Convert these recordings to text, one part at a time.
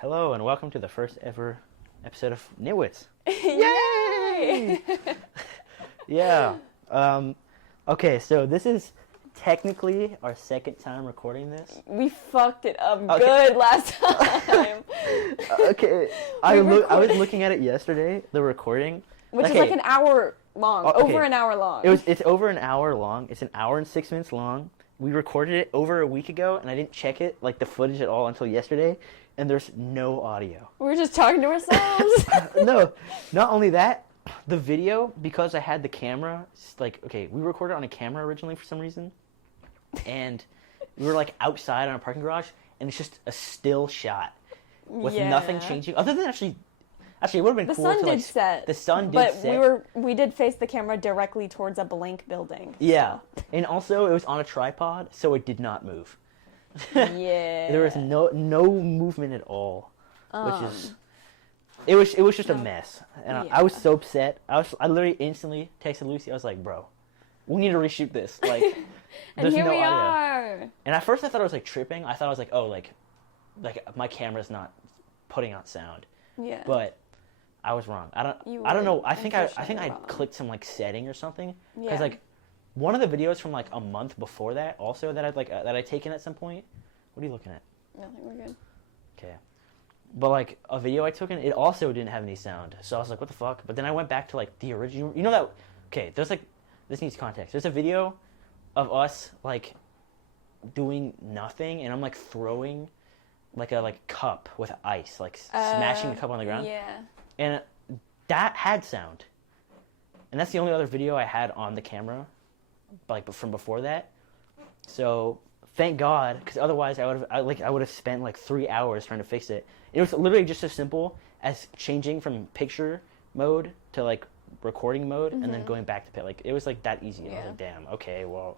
Hello and welcome to the first ever episode of Nitwits. Yay! Yeah. Okay, so this is technically our second time recording this. We fucked it up good last time. Okay. I was looking at it yesterday, the recording. Which is like an hour long. Over an hour long. It's over an hour long. It's an hour and 6 minutes long. We recorded it over a week ago, and I didn't check it, like the footage at all, until yesterday, and there's no audio. We're just talking to ourselves. No, not only that, the video, because I had the camera, we recorded on a camera originally for some reason, and we were like outside on a parking garage, and it's just a still shot with nothing changing, other than actually it would have been the cool sun to did set. The sun did set. But we did face the camera directly towards a blank building. Yeah, so. And also it was on a tripod, so it did not move. Yeah. There was no movement at all, which is it was just a mess, and I was so upset. I literally instantly texted Lucy. I was like, "Bro, we need to reshoot this." Like, and there's here no we audio. are. And at first I thought I was like tripping. I thought I was like, "Oh, like my camera's not putting out sound." Yeah. But I was wrong. I don't know. I think I clicked some like setting or something. Because like one of the videos from like a month before that also that I'd taken at some point. What are you looking at? Nothing. We're good. Okay. But like a video I took in, it also didn't have any sound. So I was like, what the fuck? But then I went back to like the original. You know that? Okay. There's like this needs context. There's a video of us like doing nothing, and I'm like throwing like a cup with ice, like smashing the cup on the ground. Yeah. And that had sound. And that's the only other video I had on the camera, like from before that. So thank God, because otherwise I would have spent like 3 hours trying to fix it. It was literally just as simple as changing from picture mode to like recording mode, and then going back to pit. Like it was like that easy. And I was like, damn, okay, well,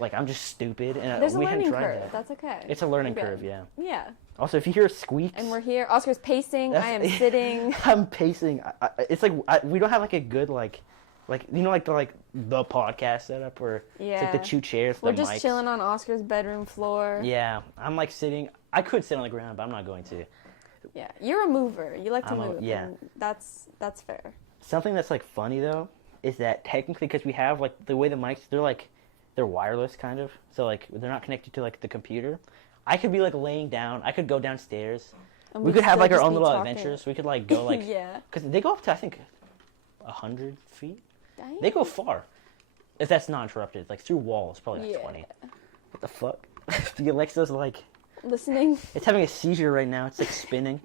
like I'm just stupid. And there's a we learning hadn't tried curve. that. That's okay. It's a learning curve, yeah. Yeah. Also, if you hear squeaks, and we're here. Oscar's pacing. I am sitting. I'm pacing. It's like we don't have like a good like you know like the podcast setup where it's like the 2 chairs. We're the just mics. chilling on Oscar's bedroom floor. Yeah, I'm like sitting. I could sit on the ground, but I'm not going to. Yeah, you're a mover. You like to move. Yeah, and that's fair. Something that's like funny though is that technically, because we have like the way the mics, they're wireless kind of, so like they're not connected to like the computer. I could be like laying down. I could go downstairs. And we could have like our own little talking. adventures. We could like go like because they go up to I think 100 feet. Dang. They go far. If that's not interrupted, like through walls, probably like 20. What the fuck? The Alexa's like listening. It's having a seizure right now. It's like spinning.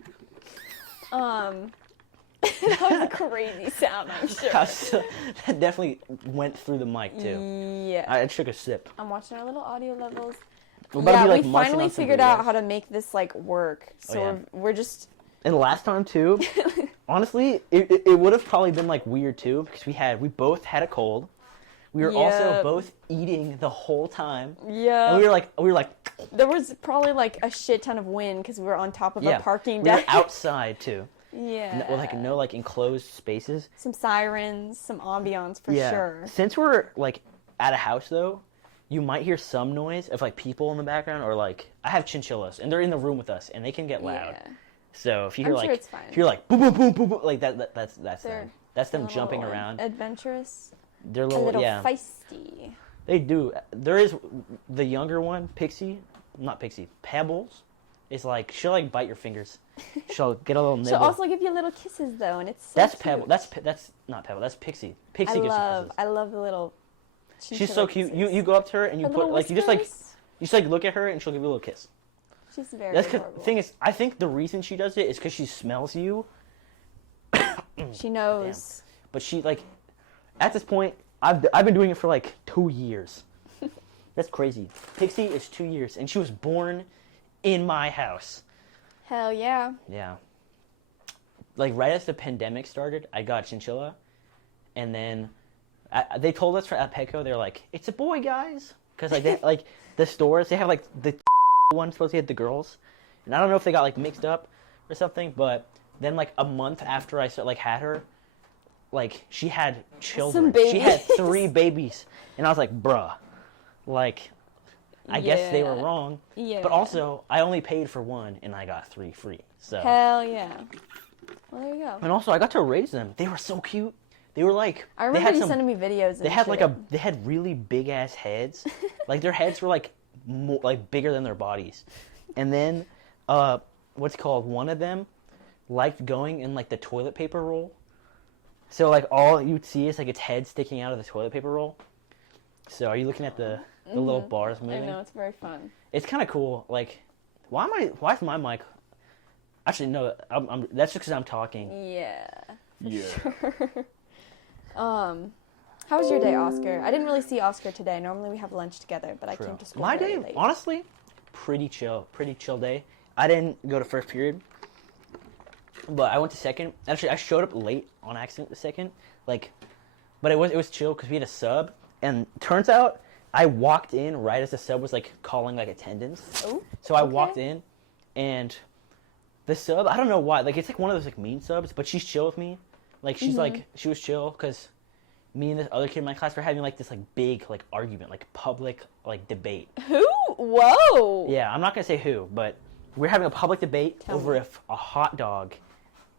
That was a crazy sound, I'm sure. That definitely went through the mic too. Yeah. I took a sip. I'm watching our little audio levels. We finally figured out how to make this like work. So we're just. And last time too, honestly, it would have probably been like weird too because we both had a cold. We were also both eating the whole time. Yeah. And we were like. There was probably like a shit ton of wind because we were on top of a parking deck. We were outside too. Yeah. With like no like enclosed spaces. Some sirens, some ambiance for sure. Since we're like at a house though, you might hear some noise of like people in the background, or like I have chinchillas and they're in the room with us and they can get loud. Yeah. So if you hear if you're like boom boom boom boom boom, like that's them. That's them jumping around. Adventurous. They're a little feisty. They do. There is the younger one, Pebbles. Is like she'll like bite your fingers. She'll get a little nibble. She'll also give you little kisses though, and it's so that's cute. Pebble. That's not Pebble. That's Pixie. Pixie gives you kisses. I love the little. She's so cute. You go up to her and you put like you just like look at her and she'll give you a little kiss. She's very. That's the thing is, I think the reason she does it is because she smells you. She knows. Damn. But she like, at this point, I've been doing it for like 2 years. That's crazy. Pixie is 2 years, and she was born in my house. Hell yeah. Yeah. Like right as the pandemic started, I got a chinchilla, and then they told us at Petco, they're like, "It's a boy, guys," because like they like the stores they have like the one supposed to hit the girls, and I don't know if they got like mixed up or something, but then like a month after I had her, like she had children. She had 3 babies, and I was like, bruh, like I guess they were Yeah. wrong. Yeah. But also, I only paid for one, and I got 3 free. So. Hell yeah. Well, there you go. And also, I got to raise them. They were so cute. They were like. I remember you sending me videos. They had They had really big ass heads. Like their heads were like bigger than their bodies. And then, what's it called? One of them liked going in like the toilet paper roll. So like all you'd see is like its head sticking out of the toilet paper roll. So are you looking at the little bars moving? I know, it's very fun. It's kind of cool. Like, why is my mic? Actually, no. That's just because I'm talking. Yeah. Yeah. Sure. How was your day, Oscar? I didn't really see Oscar today. Normally we have lunch together, but I came to school My very day, late. honestly, pretty chill day. I didn't go to first period, but I went to second. Actually, I showed up late on accident to second. Like, but it was chill because we had a sub, and turns out I walked in right as the sub was like calling like attendance. Oh, so I walked in, and the sub, I don't know why, like it's like one of those like mean subs, but she's chill with me. Like she's like she was chill because me and this other kid in my class were having like this like big like argument, like public like debate. Who? Whoa. Yeah, I'm not gonna say who, but we're having a public debate over if a hot dog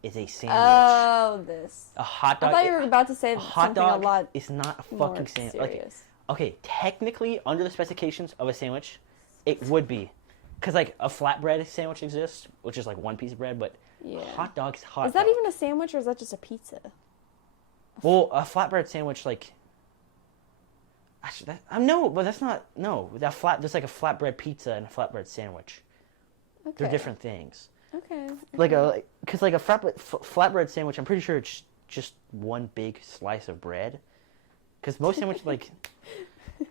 is a sandwich. Oh, this. A hot dog. I thought you were about to say something a lot is not a more fucking sandwich. serious. Like, okay, technically under the specifications of a sandwich, it would be, because like a flatbread sandwich exists, which is like one piece of bread, but Yeah. hot dog's hot. Is that dog. even a sandwich or is that just a pizza? Well, a flatbread sandwich, like, actually, no, but that's not, no, there's like a flatbread pizza and a flatbread sandwich. Okay. They're different things. Okay. Like because like a flatbread sandwich, I'm pretty sure it's just one big slice of bread. Because most sandwiches, like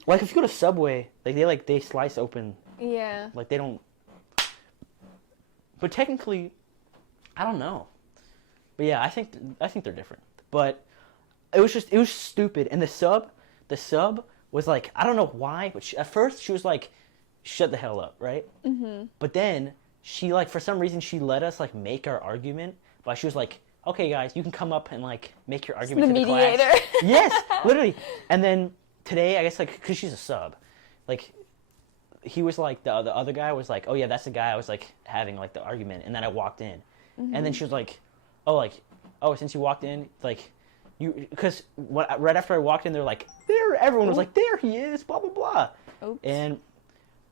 if you go to Subway, like they slice open, Yeah. like they don't. But technically, I don't know. But yeah, I think they're different. But it was stupid. And the sub was like, I don't know why, but at first she was like, shut the hell up, right? Mm-hmm. But then she like for some reason she let us like make our argument, but she was like, okay guys, you can come up and like make your argument The to the mediator. class. Yes, literally. And then today, I guess like because she's a sub, like he was like the other guy was like, oh yeah, that's the guy I was like having like the argument, and then I walked in, and then she was like, oh since you walked in, like you because right after I walked in, they're like everyone was like there he is, blah blah blah. Oops. And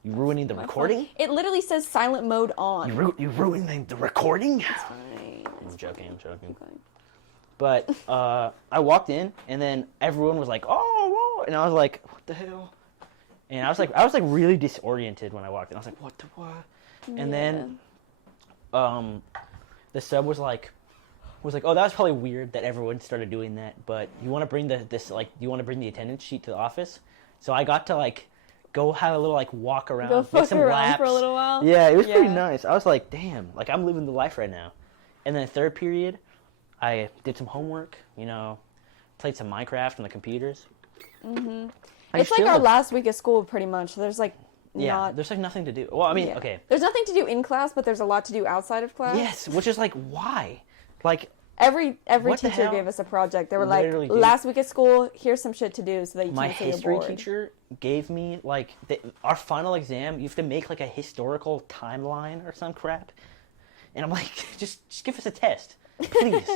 you ruining the recording? It literally says silent mode on. You ruining the recording? Fine. I'm joking. Okay. But I walked in, and then everyone was like, "Oh, whoa," and I was like, "What the hell?" And I was like really disoriented when I walked in. I was like, "What the what?" And then, the sub was like, "Oh, that was probably weird that everyone started doing that. But you want to bring you want to bring the attendance sheet to the office?" So I got to like go have a little like walk around, Go make fuck some around laps for a little while. Yeah, it was pretty nice. I was like, "Damn, like I'm living the life right now." And then third period, I did some homework, played some Minecraft on the computers. Mm-hmm. It's like our last week of school, pretty much. There's like there's like nothing to do. Well, I mean, okay. There's nothing to do in class, but there's a lot to do outside of class. Yes, which is like, why? Like, every what the teacher hell? gave us a project. They were Literally, like, dude. last week of school, here's some shit to do so that you My can't say you're history bored. teacher gave me, like, our final exam, you have to make, like, a historical timeline or some crap. And I'm like, just give us a test, please.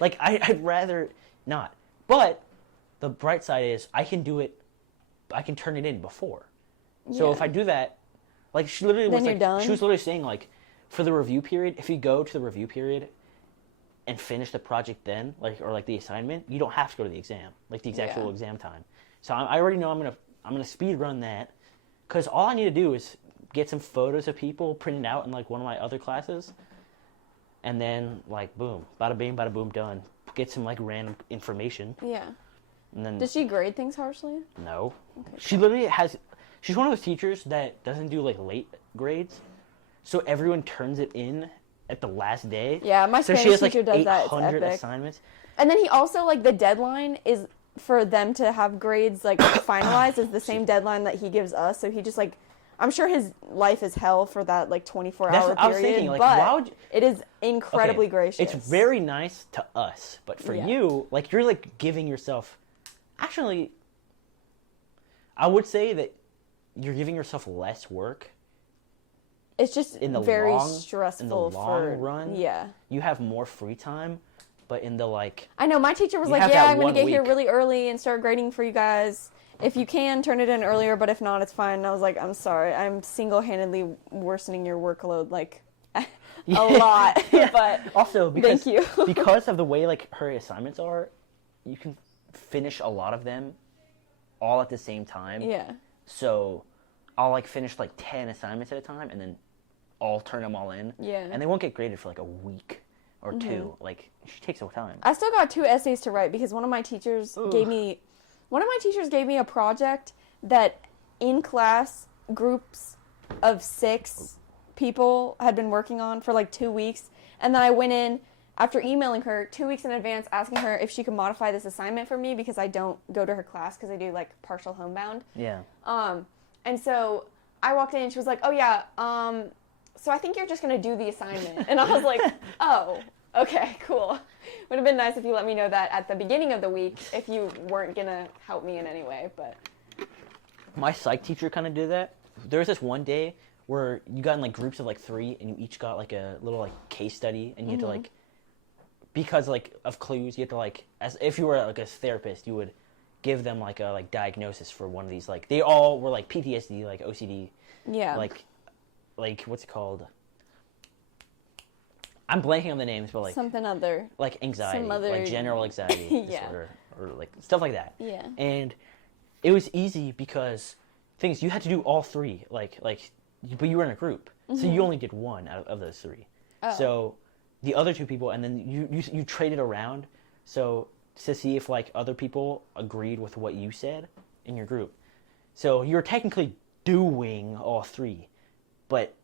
Like, I'd rather not. But the bright side is I can do it, I can turn it in before. So if I do that, like, she literally was like, done? she was literally saying, like, for the review period, if you go to the review period and finish the project then, like, or like the assignment, you don't have to go to the exam, like the actual exam time. So I already know I'm gonna speed run that, because all I need to do is get some photos of people printed out in like one of my other classes, and then like boom, bada bing, bada boom, done. Get some like random information. Yeah. And then Does she grade things harshly? no, Okay, she literally has. She's one of those teachers that doesn't do like late grades, so everyone turns it in at the last day. Yeah, my so Spanish she has like teacher does that. It's 800 epic. assignments. And then he also, like, the deadline is for them to have grades, like, finalized is the same deadline that he gives us. So he just, like, I'm sure his life is hell for that, like, 24-hour That's period. what I was thinking, like, but why would you... it is incredibly gracious. It's very nice to us, but for you, like, you're, like, giving yourself... Actually, I would say that you're giving yourself less work. It's just In the very long- stressful in the long for run. Yeah. You have more free time, but in the like, I know my teacher was You like, have "Yeah, that I'm going one to get here week. really early and start grading for you guys. If you can, turn it in earlier, but if not, it's fine." And I was like, "I'm sorry. I'm single-handedly worsening your workload like a lot." But also because thank you. because of the way like her assignments are, you can finish a lot of them all at the same time. Yeah. So I'll like finish like 10 assignments at a time, and then I'll turn them all in. Yeah. And they won't get graded for like a week or two. Like she takes her time. I still got 2 essays to write because one of my teachers gave me a project that in class groups of 6 people had been working on for like 2 weeks, and then I went in after emailing her 2 weeks in advance asking her if she could modify this assignment for me because I don't go to her class because I do like partial homebound. Yeah. And so I walked in and she was like, "Oh yeah, so I think you're just gonna do the assignment." And I was like, "Oh, okay, cool. Would have been nice if you let me know that at the beginning of the week if you weren't gonna help me in any way." But My psych teacher kind of did that. There was this one day where you got in like groups of like 3, and you each got like a little like case study, and you had to like, because like of clues, you had to like, as if you were like a therapist, you would give them like a like diagnosis for one of these, like they all were like PTSD, like OCD, yeah, like what's it called? I'm blanking on the names, but like something other. like anxiety, some other- like general anxiety Yeah. disorder, or like stuff like that. Yeah. And it was easy because things you had to do all 3, like, but you were in a group, so you only did one out of those 3. Oh. So the other 2 people, and then you traded around, so to see if like other people agreed with what you said in your group. So you're technically doing all 3, but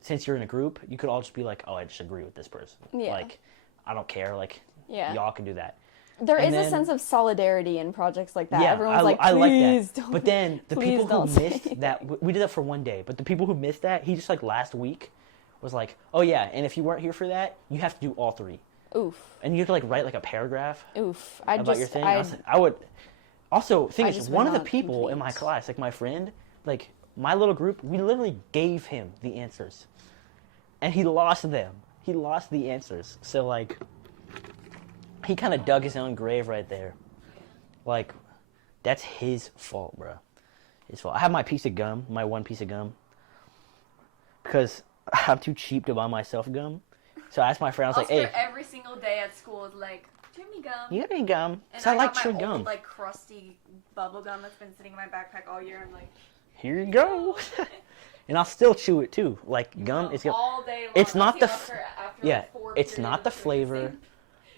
since you're in a group, you could all just be like, "Oh, I just agree with this person." Yeah. Like, I don't care. Like, Yeah. y'all can do that. There And is a then- sense of solidarity in projects like that. Yeah, Everyone's like, I like "Please that. don't." But then the please people don't who say missed that, we did that for one day. But the people who missed that, he just like last week was like, "Oh yeah, and if you weren't here for that, you have to do all 3." Oof. And you have to like write like a paragraph Oof. about your thing. I would. Also, thing I is, just one would of the not people in my complete. class, like my friend, like my little group, we literally gave him the answers, and he lost them. He lost the answers. So like, he kind of dug his own grave right there. Like, that's his fault, bro. His fault. I have my piece of gum, my one piece of gum, because I'm too cheap to buy myself gum. So I asked my friend, I was like, "Hey, every single day at school is like, "Do you have any gum?" you got any gum?" And So I like got chewing my gum. old, like crusty bubble gum that's been sitting in my backpack all year. I'm like, Here you go. And I'll still chew it too. Like gum is gum. all day long. It's not I'll the see f- after, Yeah, like, 4 it's periods not the of chewing flavor. same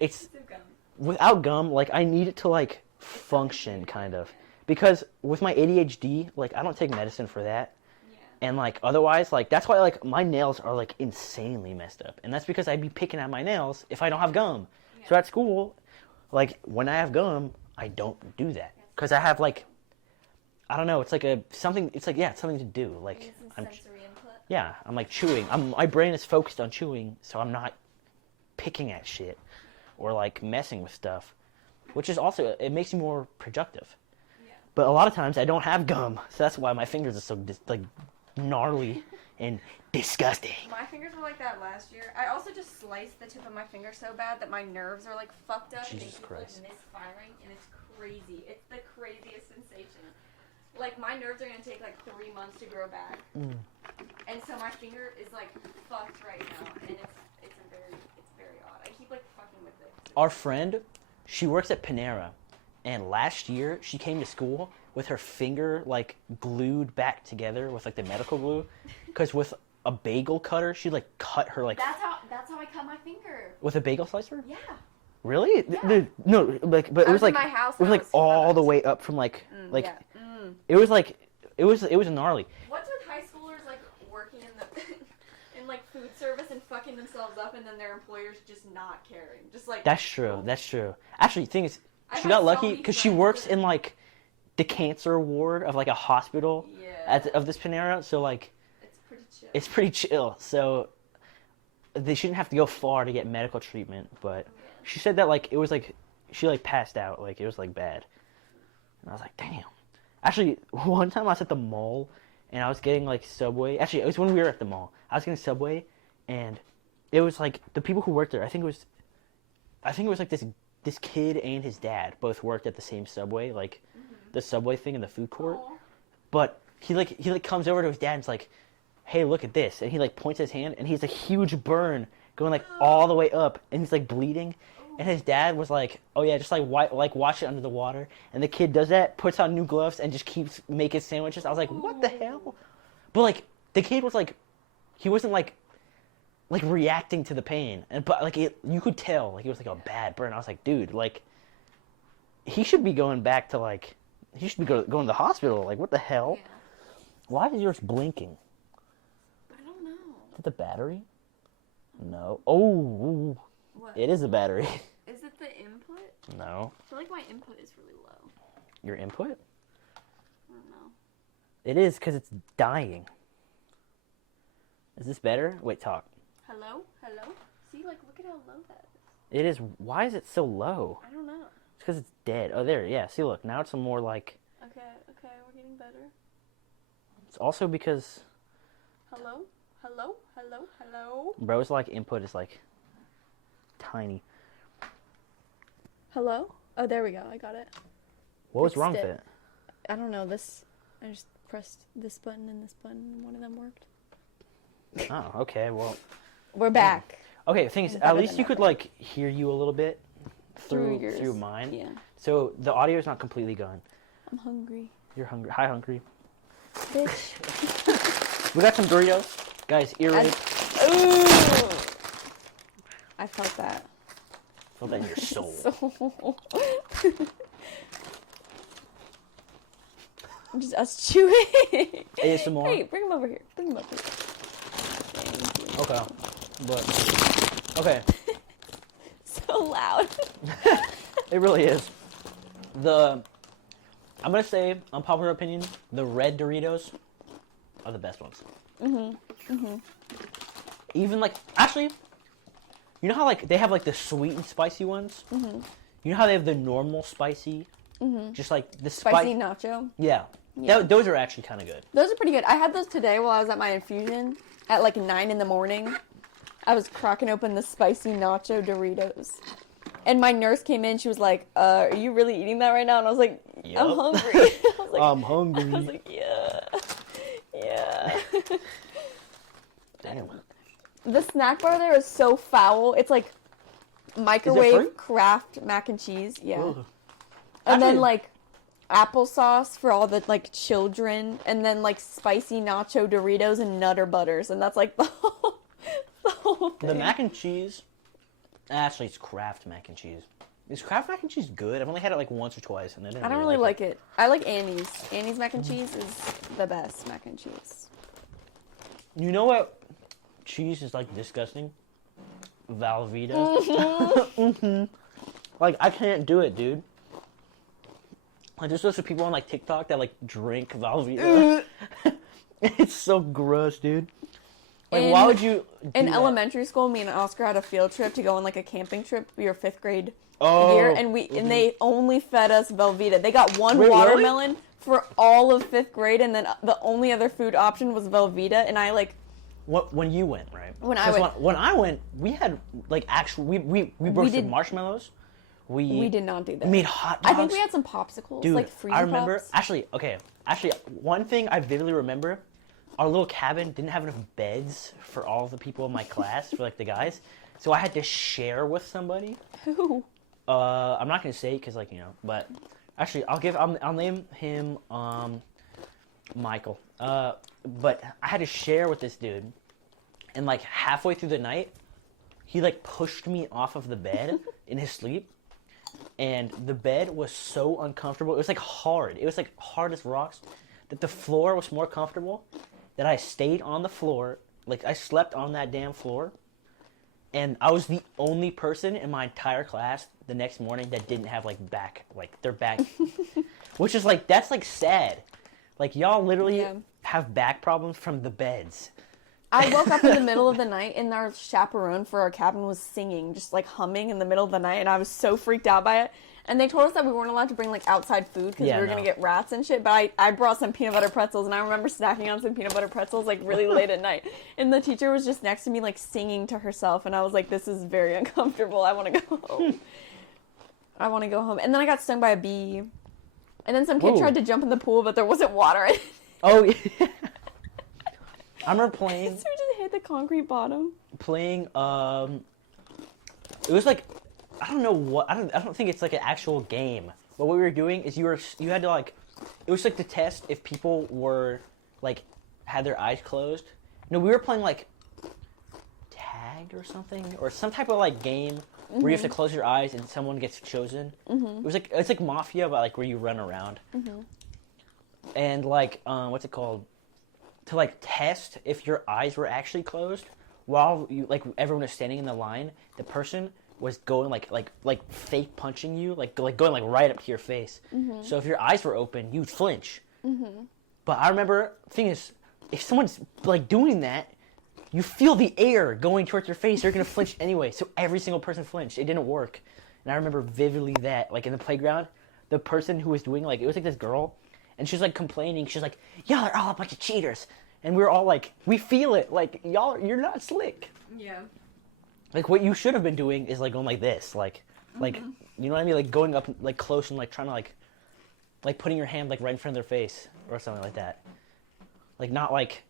It's piece of gum. without gum. Like I need it to like function kind of, because with my ADHD, like I don't take medicine for that. Yeah. And like otherwise, like that's why like my nails are like insanely messed up, and that's because I'd be picking at my nails if I don't have gum. So at school, like when I have gum, I don't do that because I have like, I don't know, it's like a something. It's like it's something to do. Like I'm, Sensory input. yeah, I'm like chewing. My brain is focused on chewing, so I'm not picking at shit or like messing with stuff, which is also it makes me more productive. Yeah. But a lot of times I don't have gum, so that's why my fingers are so like gnarly and disgusting. My fingers were like that last year. I also just sliced the tip of my finger so bad that my nerves are like fucked up. Jesus and they keep, Christ. Like, misfiring, and it's crazy. It's the craziest sensation. Like my nerves are gonna take like 3 months to grow back, and so my finger is like fucked right now, and it's very odd. I keep like fucking with it. Our friend, she works at Panera, and last year she came to school with her finger like glued back together with like the medical glue, because with a bagel cutter she like cut her like That's how I cut my finger. with a bagel slicer. Yeah. Really? Yeah. No, like, but it I was was in like my house it was when I like was all the 5. way up from like Yeah. it was like it was gnarly. What's with high schoolers like working in the in like food service and fucking themselves up, and then their employers just not caring, just like That's true. That's true. Actually, the thing is, I've she had got so lucky many because she friends works that- in like the cancer ward of like a hospital Yeah. of this Panera. So like It's pretty chill. it's pretty chill. So they shouldn't have to go far to get medical treatment. But she said that like it was like she like passed out. Like it was like bad. And I was like, damn. Actually, one time I was at the mall and I was getting like Subway. Actually, it was when we were at the mall. I was getting Subway, and it was like the people who worked there. I think it was like this kid and his dad both worked at the same Subway, like the Subway thing in the food court. Aw. But he comes over to his dad and is like, "Hey, look at this!" And he like points his hand, and he's a huge burn going like all the way up, and he's like bleeding. And his dad was like, "Oh yeah, just like wash it under the water." And the kid does that, puts on new gloves, and just keeps making sandwiches. I was like, "What the hell?" But like the kid was like, he wasn't like reacting to the pain, but like you could tell like it was like a bad burn. I was like, dude, like he should be going back to like he should be going to the hospital. Like what the hell? Yeah. Why is yours blinking? I don't know. Is it the battery? No. Oh, What? it is a battery. Is it the input? No. I feel like my input is really low. Your input? I don't know. It is because it's dying. Is this better? Wait, talk. Hello? Hello? See, like, look at how low that is. It is. Why is it so low? I don't know. It's because it's dead. Oh, there. Yeah. See, look. Now it's a more like. Okay, we're getting better. It's also because. Hello? Hello? Hello? Hello? Bro's like input is like. Tiny. Hello? Oh, there we go. I got it. What was Fixed wrong it. with it? I don't know. I just pressed this button and this button, and one of them worked. Oh, okay. Well. We're back. Okay. The thing is, I'm at better least than you could ever. like hear you a little bit Through yours. through mine. Yeah. So the audio is not completely gone. I'm hungry. You're hungry. Hi, hungry. Bitch. We got some Doritos, guys. Ear rape. Ooh! I felt that. Feel that in your soul. Just us chewing. ASMR. Hey, bring him over here. Bring him over here. Thank you. Okay. But okay. So loud. It really is. I'm gonna say, unpopular opinion, the red Doritos are the best ones. Even like, actually, you know how like they have like the sweet and spicy ones? You know how they have the normal spicy? Just like the Spicy nacho. Yeah. Yeah. Those are actually kind of good. Those are pretty good. I had those today while I was at my infusion at like 9 in the morning. I was cracking open the spicy nacho Doritos. And my nurse came in. She was like, are you really eating that right now? And I was like, I'm Yup. hungry. I was like, I'm hungry. I was like, yeah. Yeah. Damn. The snack bar there is so foul. It's like free? microwave Kraft mac and cheese. Yeah. Ugh. And then Actually- like applesauce for all the like children, and then like spicy nacho Doritos and Nutter Butters, and that's like the whole thing. The mac and cheese, actually, it's Kraft mac and cheese. Is Kraft mac and cheese good? I've only had it like once or twice, and I don't really like it. I like Annie's. Annie's mac and cheese is the best mac and cheese. You know what cheese is like disgusting? Velveeta. Like I can't do it, dude. Like there's those people on like TikTok that like drink Velveeta. It's so gross, dude. Like why would you? In do that? elementary school, me and Oscar had a field trip to go on like a camping trip. We were 5th grade Oh, year, and and they only fed us Velveeta. They got one Wait, really? watermelon for all of 5th grade, and then the only other food option was Velveeta. And I like When you went, right? When I 'Cause went. When I went, we had like actual. We roasted did- marshmallows. we did not do that. made hot dogs. I think we had some popsicles, Dude, like freezer I remember. pops. Actually, one thing I vividly remember: our little cabin didn't have enough beds for all the people in my class, for like the guys. So I had to share with somebody. Who? I'm not gonna say because like but actually I'll name him Michael. But I had to share with this dude, and like halfway through the night, he like pushed me off of the bed in his sleep. And the bed was so uncomfortable. It was like hard. It was like hard as rocks. That the floor was more comfortable. That I stayed on the floor. Like I slept on that damn floor. And I was the only person in my entire class the next morning that didn't have their back. Which is like, that's like sad. Like y'all literally Yeah. have back problems from the beds. I woke up in the middle of the night and our chaperone for our cabin was singing, just like humming in the middle of the night, and I was so freaked out by it. And they told us that we weren't allowed to bring like outside food because we were going to get rats and shit, but I brought some peanut butter pretzels, and I remember snacking on some peanut butter pretzels like really late at night. And the teacher was just next to me like singing to herself, and I was like, this is very uncomfortable. I want to go home. I want to go home. And then I got stung by a bee. And then some kid tried to jump in the pool, but there wasn't water in it. Oh, yeah. I remember playing. So we just hit the concrete bottom. Playing, it was like, I don't know what, I don't think it's like an actual game. But what we were doing is you had to like, it was like to test if people were, like, had their eyes closed. No, we were playing like tag or something, or some type of like game where you have to close your eyes and someone gets chosen. It was like, it's like Mafia, but like where you run around. And like, what's it called? To like test if your eyes were actually closed while you like everyone was standing in the line, the person was going like fake punching you, like going like right up to your face. So if your eyes were open, you'd flinch. But I remember, the thing is, if someone's like doing that, you feel the air going towards your face, you're gonna flinch anyway. So every single person flinched. It didn't work. And I remember vividly that, like in the playground, the person who was doing like, it was like this girl, and she was like complaining. She was like, y'all are all a bunch of cheaters. And we were all like, we feel it. Like, you're not slick. Yeah. Like, what you should have been doing is like going like this. Like, you know what I mean? Like going up like close and like trying to like putting your hand like right in front of their face or something like that. Like not like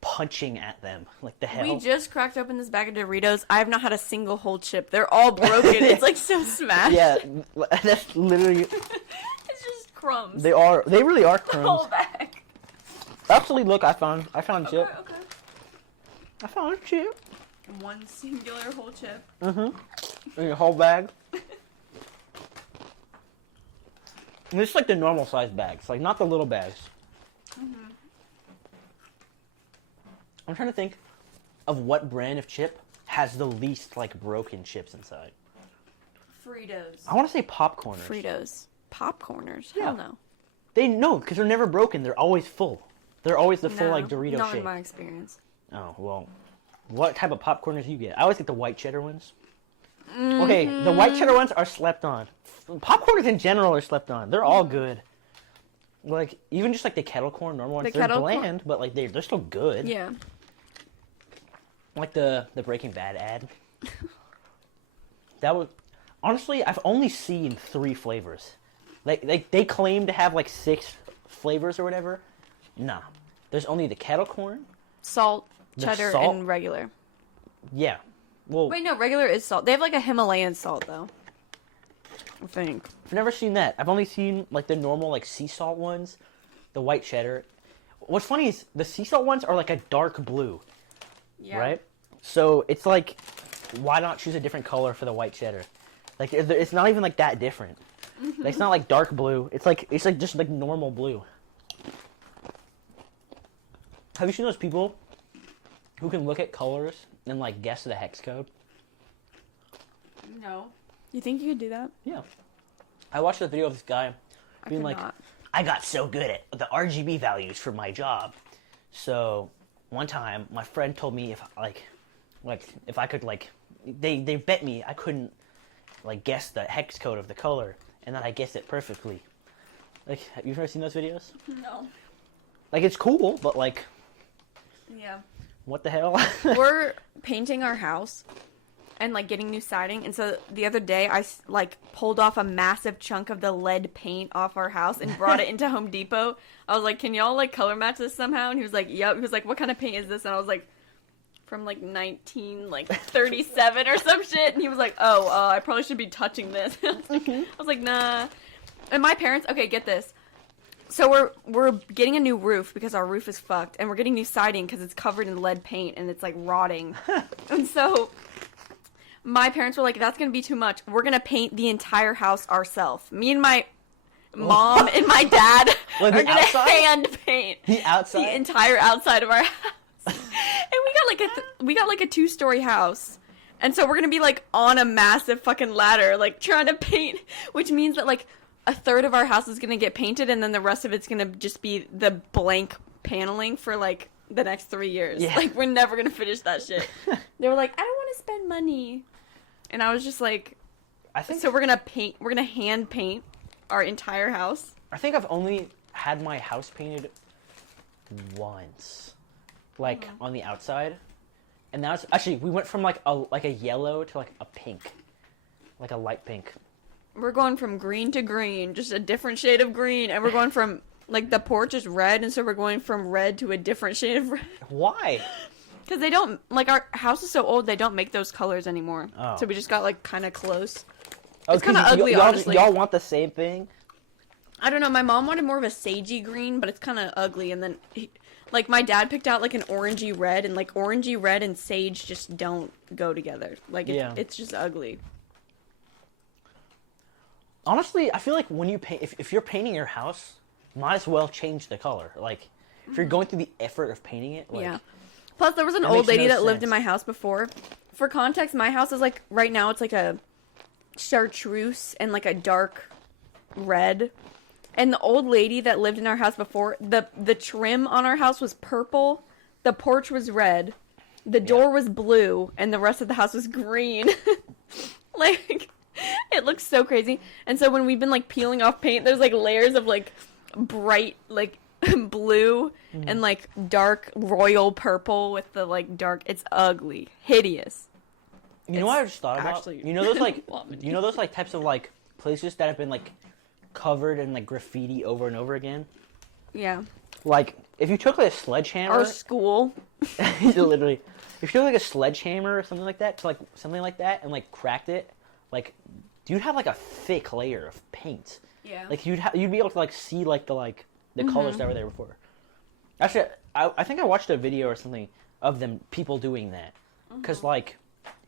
punching at them. Like the hell. We just cracked open this bag of Doritos. I have not had a single whole chip. They're all broken. It's like so smashed. Yeah, that's literally. It's just crumbs. They really are crumbs. The whole bag. Actually, look, I found a chip. Okay. I found a chip. One singular whole chip. In a whole bag. And it's like the normal size bags, like not the little bags. I'm trying to think of what brand of chip has the least like broken chips inside. Fritos. I want to say Popcorners. Fritos. Popcorners? Yeah. Hell no. They know because they're never broken. They're always full. They're always the full like Dorito not shape. in my experience. Oh well, what type of popcorners do you get? I always get the white cheddar ones. Okay, the white cheddar ones are slept on. Popcorners in general are slept on. They're all good. Like even just like the kettle corn normal ones, they're bland, but like they're still good. Yeah. Like the Breaking Bad ad. That was honestly, I've only seen 3 flavors. Like they claim to have like 6 flavors or whatever. Nah, there's only the kettle corn, Salt, cheddar, salt? and regular. Yeah. Well, Wait, no, regular is salt. They have like a Himalayan salt though. I think. I've never seen that. I've only seen like the normal like sea salt ones, the white cheddar. What's funny is the sea salt ones are like a dark blue. Yeah. Right? So it's like, why not choose a different color for the white cheddar? Like it's not even like that different. Like, it's not like dark blue. It's like just like normal blue. Have you seen those people who can look at colors and like guess the hex code? No. You think you could do that? Yeah. I watched a video of this guy being like, I got so good at the RGB values for my job. So one time my friend told me if I could like, they bet me I couldn't like guess the hex code of the color, and then I guessed it perfectly. Like, have you ever seen those videos? No. Like, it's cool, but like, yeah. What the hell? We're painting our house and like getting new siding, and so the other day I like pulled off a massive chunk of the lead paint off our house and brought it into Home Depot. I was like, can y'all like color match this somehow? And he was like, yep. He was like, what kind of paint is this? And I was like, from like 1937 or some shit. And he was like, I probably should be touching this. I was like, nah. And my parents, okay, get this. So we're getting a new roof because our roof is fucked, and we're getting new siding because it's covered in lead paint and it's like rotting. And so my parents were like, that's gonna be too much. We're gonna paint the entire house ourselves. Me and my mom and my dad are gonna hand paint the outside, the entire outside of our house. And we got like a 2-story house. And so we're gonna be like on a massive fucking ladder, like trying to paint, which means that like a third of our house is gonna get painted, and then the rest of it's gonna just be the blank paneling for like the next 3 years. Yeah. Like, we're never going to finish that shit. They were like, I don't want to spend money. And I was just like, I think so we're going to hand paint our entire house. I think I've only had my house painted once, like on the outside, and that's actually we went from like a yellow to like a pink, like a light pink. We're going from green to green, just a different shade of green, and we're going from like the porch is red, and so we're going from red to a different shade of red. Why? Because they don't like our house is so old, they don't make those colors anymore. Oh. So we just got like kind of close. Oh, It's kind of ugly, honestly. Y'all want the same thing? I don't know. My mom wanted more of a sagey green, but it's kind of ugly. And then, like, my dad picked out, like, an orangey red. And, like, orangey red and sage just don't go together. Like, it's just ugly. Honestly, I feel like when you paint... If you're painting your house, might as well change the color. Like, if you're going through the effort of painting it, like... Yeah. Plus, there was an old lady that lived in my house before. For context, my house is, like, right now it's, like, a chartreuse and, like, a dark red. And the old lady that lived in our house before, the trim on our house was purple, the porch was red, the door was blue, and the rest of the house was green. Like, it looks so crazy. And so when we've been, like, peeling off paint, there's, like, layers of, like, bright, like, blue and, like, dark royal purple with the, like, dark... It's ugly. Hideous. You know what I just thought about? Actually... You know those, like... you know those, like, types of, like, places that have been, like... covered in like graffiti over and over again. Yeah. Like if you took like a sledgehammer. Our school. Literally, if you took like a sledgehammer or something like that to like something like that and like cracked it, like you'd have like a thick layer of paint. Yeah. Like you'd be able to like see like the colors that were there before. Actually, I think I watched a video or something of people doing that because like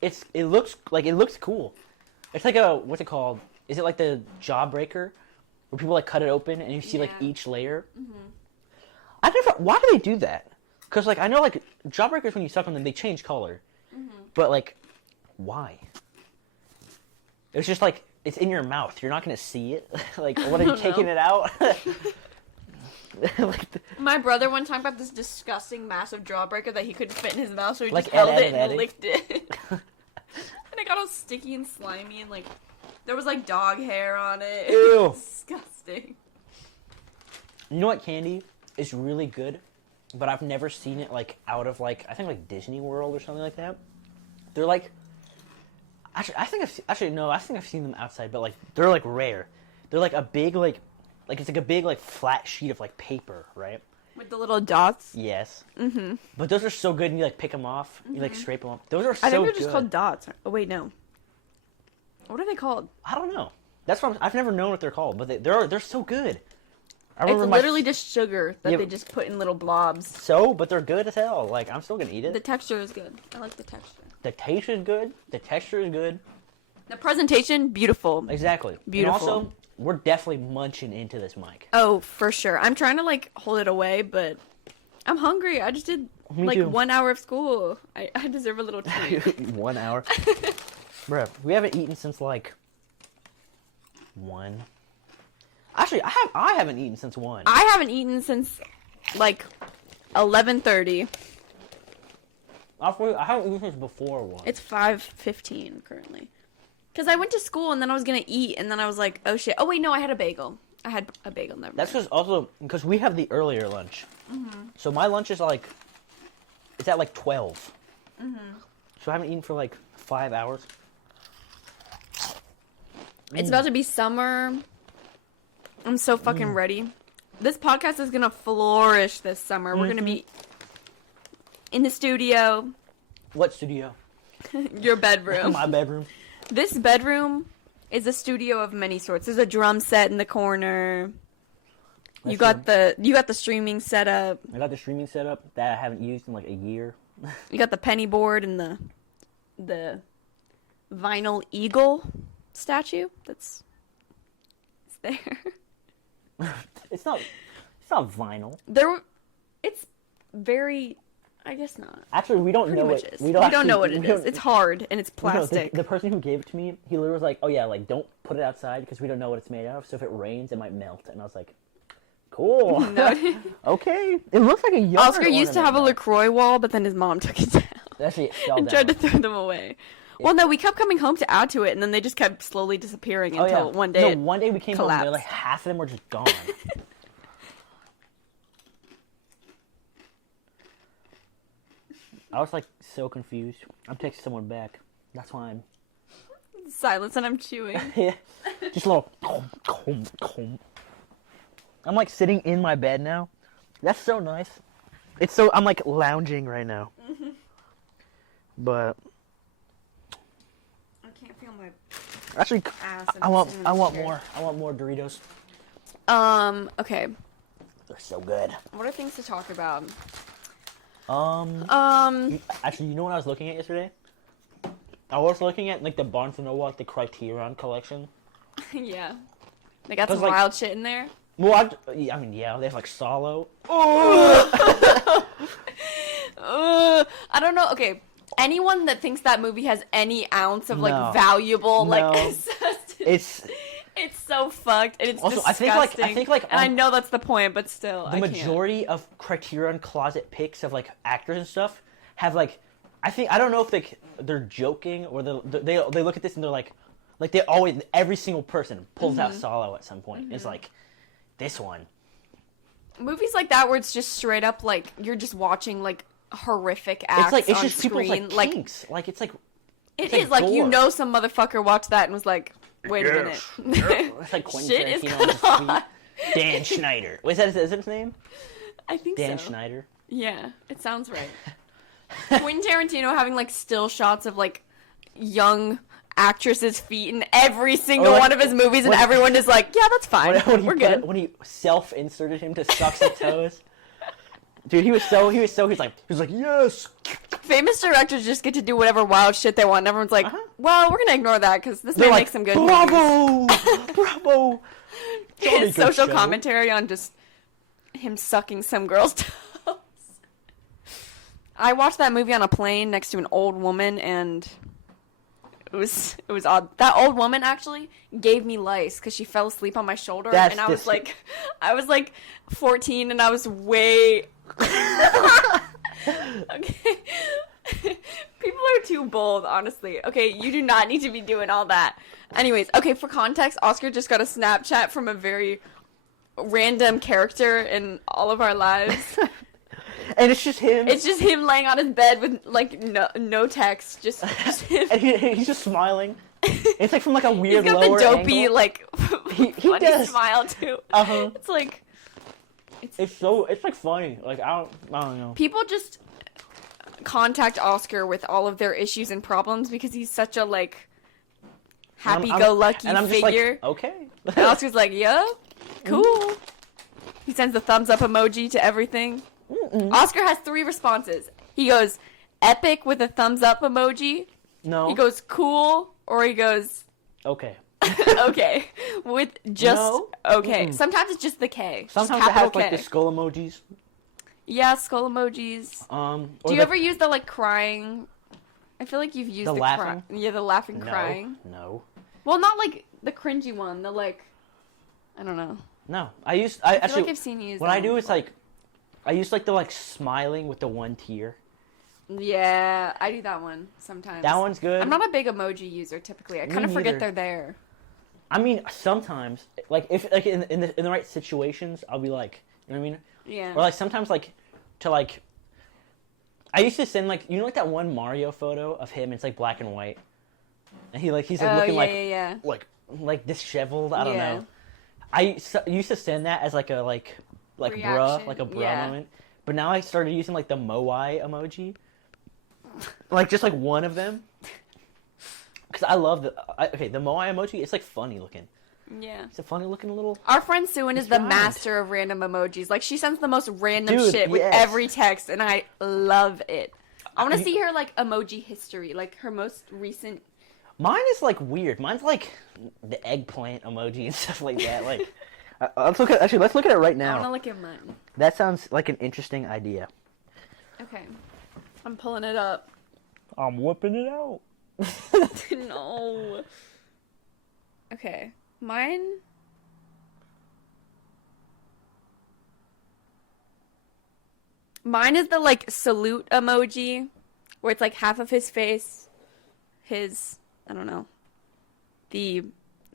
it looks cool. It's like what's it called? Is it like the Jawbreaker? Where people like cut it open and you see like each layer. Why do they do that? Because like I know like Jawbreakers when you suck on them they change color, but like why? It's just like it's in your mouth. You're not gonna see it. Like what are you taking it out? My brother one time got this disgusting massive Jawbreaker that he couldn't fit in his mouth, so he like just held it and licked it. And it got all sticky and slimy and like. There was, like, dog hair on it. Ew. Disgusting. You know what candy is really good, but I've never seen it, like, out of, like, I think, like, Disney World or something like that. They're, like, I think I've seen them outside, but, like, they're, like, rare. They're, like, a big, like, it's, like, a big, like, flat sheet of, like, paper, right? With the little dots? Yes. Mm-hmm. But those are so good, and you, like, pick them off. You, like, scrape them off. Those are so good. I think they're just called dots. Oh, wait, no. What are they called? I don't know. That's what I've never known what they're called, but they're so good. It's literally just sugar that they just put in little blobs. But they're good as hell. Like I'm still gonna eat it. The texture is good. I like the texture. The taste is good. The texture is good. The presentation, beautiful. Exactly. Beautiful. And also, we're definitely munching into this mic. Oh, for sure. I'm trying to like hold it away, but I'm hungry. I just did Me too. 1 hour of school. I deserve a little treat. 1 hour. Bruh, we haven't eaten since like 1. Actually, I haven't eaten since 1. I haven't eaten since like 11:30. I haven't eaten since before 1. It's 5:15 currently. Because I went to school and then I was gonna eat and then I was like, oh shit. Oh wait, no, I had a bagel. I had a bagel. Never. That's because we have the earlier lunch. So my lunch is like it's at like 12. So I haven't eaten for like 5 hours. It's about to be summer. I'm so fucking ready. This podcast is gonna flourish this summer. We're gonna be in the studio. What studio? Your bedroom. My bedroom. This bedroom is a studio of many sorts. There's a drum set in the corner. You got the streaming setup. I got the streaming setup that I haven't used in like a year. You got the penny board and the vinyl eagle statue. It's there. It's not vinyl. It's very. I guess not. Actually, we don't Pretty know much it. is. We don't know what it is. It's hard and it's No, plastic. the person who gave it to me, he literally was like, "Oh yeah, like don't put it outside because we don't know what it's made of. So if it rains, it might melt." And I was like, Cool. No. Okay. It looks like a yard Oscar used to have a LaCroix wall, but then his mom took it down. Actually, it fell And down. tried to throw them away. Well, no, we kept coming home to add to it, and then they just kept slowly disappearing until one day. No, one day we came home, and like half of them were just gone. I was like so confused. I'm texting someone back. That's why I'm Silence, and I'm chewing. yeah, just a little. I'm like sitting in my bed now. That's so nice. It's so I'm like lounging right now. Mm-hmm. But I can't feel my actually, ass. I want more. I want more Doritos. Okay. They're so good. What are things to talk about? Actually, you know what I was looking at yesterday? I was looking at like the Barnes & Noble, like the Criterion collection. Yeah. They got some like, wild shit in there. Well, I mean, yeah, they have like Solo. I don't know. Okay. Anyone that thinks that movie has any ounce of No. like valuable, No. like It's it's so fucked and it's also disgusting. I think like and I know that's the point, but still, the majority of Criterion closet pics of like actors and stuff have like I don't know if they're joking or they look at this and they're like they always every single person pulls out Solo at some point. It's like this one. Movies like that where it's just straight up like you're just watching like horrific acts It's on just screen. people's like kinks. Like it's like it like is like you gore. know some motherfucker watched that and was like, wait a minute. It's like Quentin Shit is Tarantino going on his on. tweet. Dan Schneider. Is that his name? I think Dan so. Schneider. Yeah, it sounds right. Quentin Tarantino having like still shots of like young actresses' feet in every single like, one of his movies, and everyone is like, "Yeah, that's fine. We're good." When he self-inserted him to suck some toes. Dude, he was like yes. Famous directors just get to do whatever wild shit they want. And everyone's like, "Well, we're gonna ignore that because this They're man like, makes some good movies." bravo. His social commentary on just him sucking some girl's toes. I watched that movie on a plane next to an old woman, and it was odd. That old woman actually gave me lice because she fell asleep on my shoulder, and I was like 14, and I was way. Okay. People are too bold, honestly. Okay, you do not need to be doing all that. Anyways, okay, for context, Oscar just got a Snapchat from a very random character in all of our lives. And it's just him. It's just him laying on his bed with like no text, just him. And he's just smiling. It's like from like a weird He's got lower the dopey angle. like he funny does. smile too. It's like It's like funny. Like I don't know. people just contact Oscar with all of their issues and problems because he's such a like happy-go-lucky and I'm just figure. like, okay. And Oscar's like, yeah, cool. He sends the thumbs up emoji to everything. Oscar has 3 responses. He goes, epic with a thumbs up emoji. No. He goes, cool. Or he goes, okay. okay. With just, No. okay. Sometimes it's just the K. Sometimes just it has capital like K. the skull emojis. Yeah, skull emojis. Do you ever use the like crying? I feel like you've used The the laughing? Yeah, the laughing No. crying. No. Well, not like the cringy one. The like, I don't know. No. I I feel actually like I've seen you use what that I do one is like I use like the like smiling with the one tear. Yeah, I do that one sometimes. That one's good. I'm not a big emoji user typically. I kind of forget neither. they're there. I mean, sometimes like if like in the right situations, I'll be like, you know what I mean? Yeah. Or like sometimes like to like I used to send like you know like that one Mario photo of him. It's like black and white, and he's like looking yeah. like disheveled. I don't Yeah. know. I used to send that as like a like bruh Reaction, like a bruh yeah. moment, but now I started using like the moai emoji, like just like one of them, because I love the moai emoji. It's like funny looking. Yeah. It's a funny looking little. Our friend Suin is the right. master of random emojis. Like she sends the most random Dude, shit with yes. every text, and I love it. I want to see her like emoji history, like her most recent. Mine is like weird. Mine's like the eggplant emoji and stuff like that. Like, let's look at it right I now. want to look at mine. That sounds like an interesting idea. Okay, I'm pulling it up. I'm whipping it out. No. Okay, mine. Mine is the, like, salute emoji, where it's, like, half of his face, I don't know, the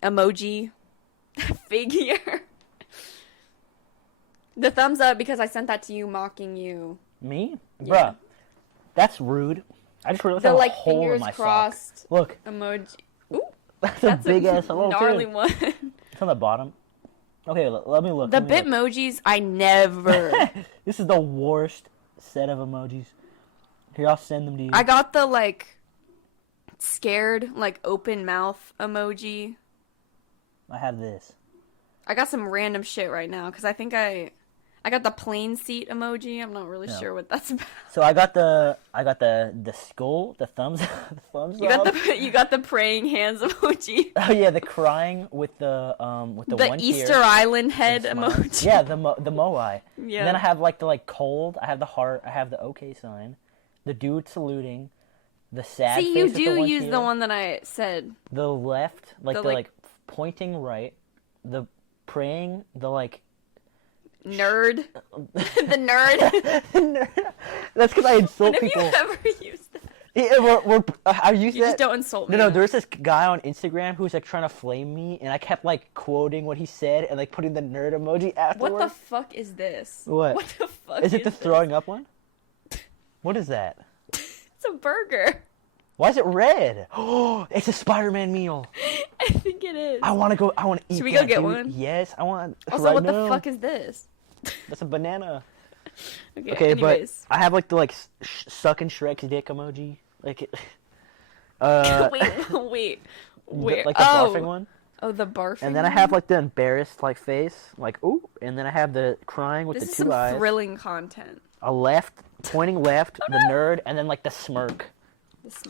emoji figure. The thumbs up, because I sent that to you mocking you. Me? Yeah. Bruh. That's rude. I just realized I The, have like, a hole in fingers my crossed sock. Look. emoji. Ooh, That's a big-ass hole, gnarly too. one. It's on the bottom. Okay, let me look. The let me look. Bitmojis, I never. This is the worst set of emojis. Here, I'll send them to you. I got the, like, scared, like, open mouth emoji. I have this. I got some random shit right now, because I think I got the plane seat emoji. I'm not really sure what that's about. So I got the skull, the thumbs, You got the praying hands emoji. Oh yeah, the crying with the one Easter tear Island head and smile. emoji. Yeah, the moai. Yeah. And then I have like the cold. I have the heart. I have the okay sign. The dude saluting. The sad. See, face you with do the use tear. the one that I said. The left, like The, the like, pointing right. The praying. The like. Nerd. The nerd. That's because I insult When have people. you ever used that? Yeah, I used You that. just don't insult me. No, there's this guy on Instagram who's like trying to flame me, and I kept like quoting what he said and like putting the nerd emoji afterwards. What the fuck is this? What? What the fuck Is it the this? throwing up one? What is that? It's a burger. Why is it red? Oh, it's a Spider-Man meal. I think it is. I want to eat. Should we that, go get dude. one? Yes, I want. Also, right what the now. fuck is this? That's a banana. Okay, but anyways. I have like the sucking Shrek's dick emoji. Like it. Wait. Where? Like the barfing one. Oh, the barfing. And then I one? have like the embarrassed like face, like ooh, and then I have the crying with This the is two some eyes. thrilling content. A left, pointing left, the nerd, and then like the smirk.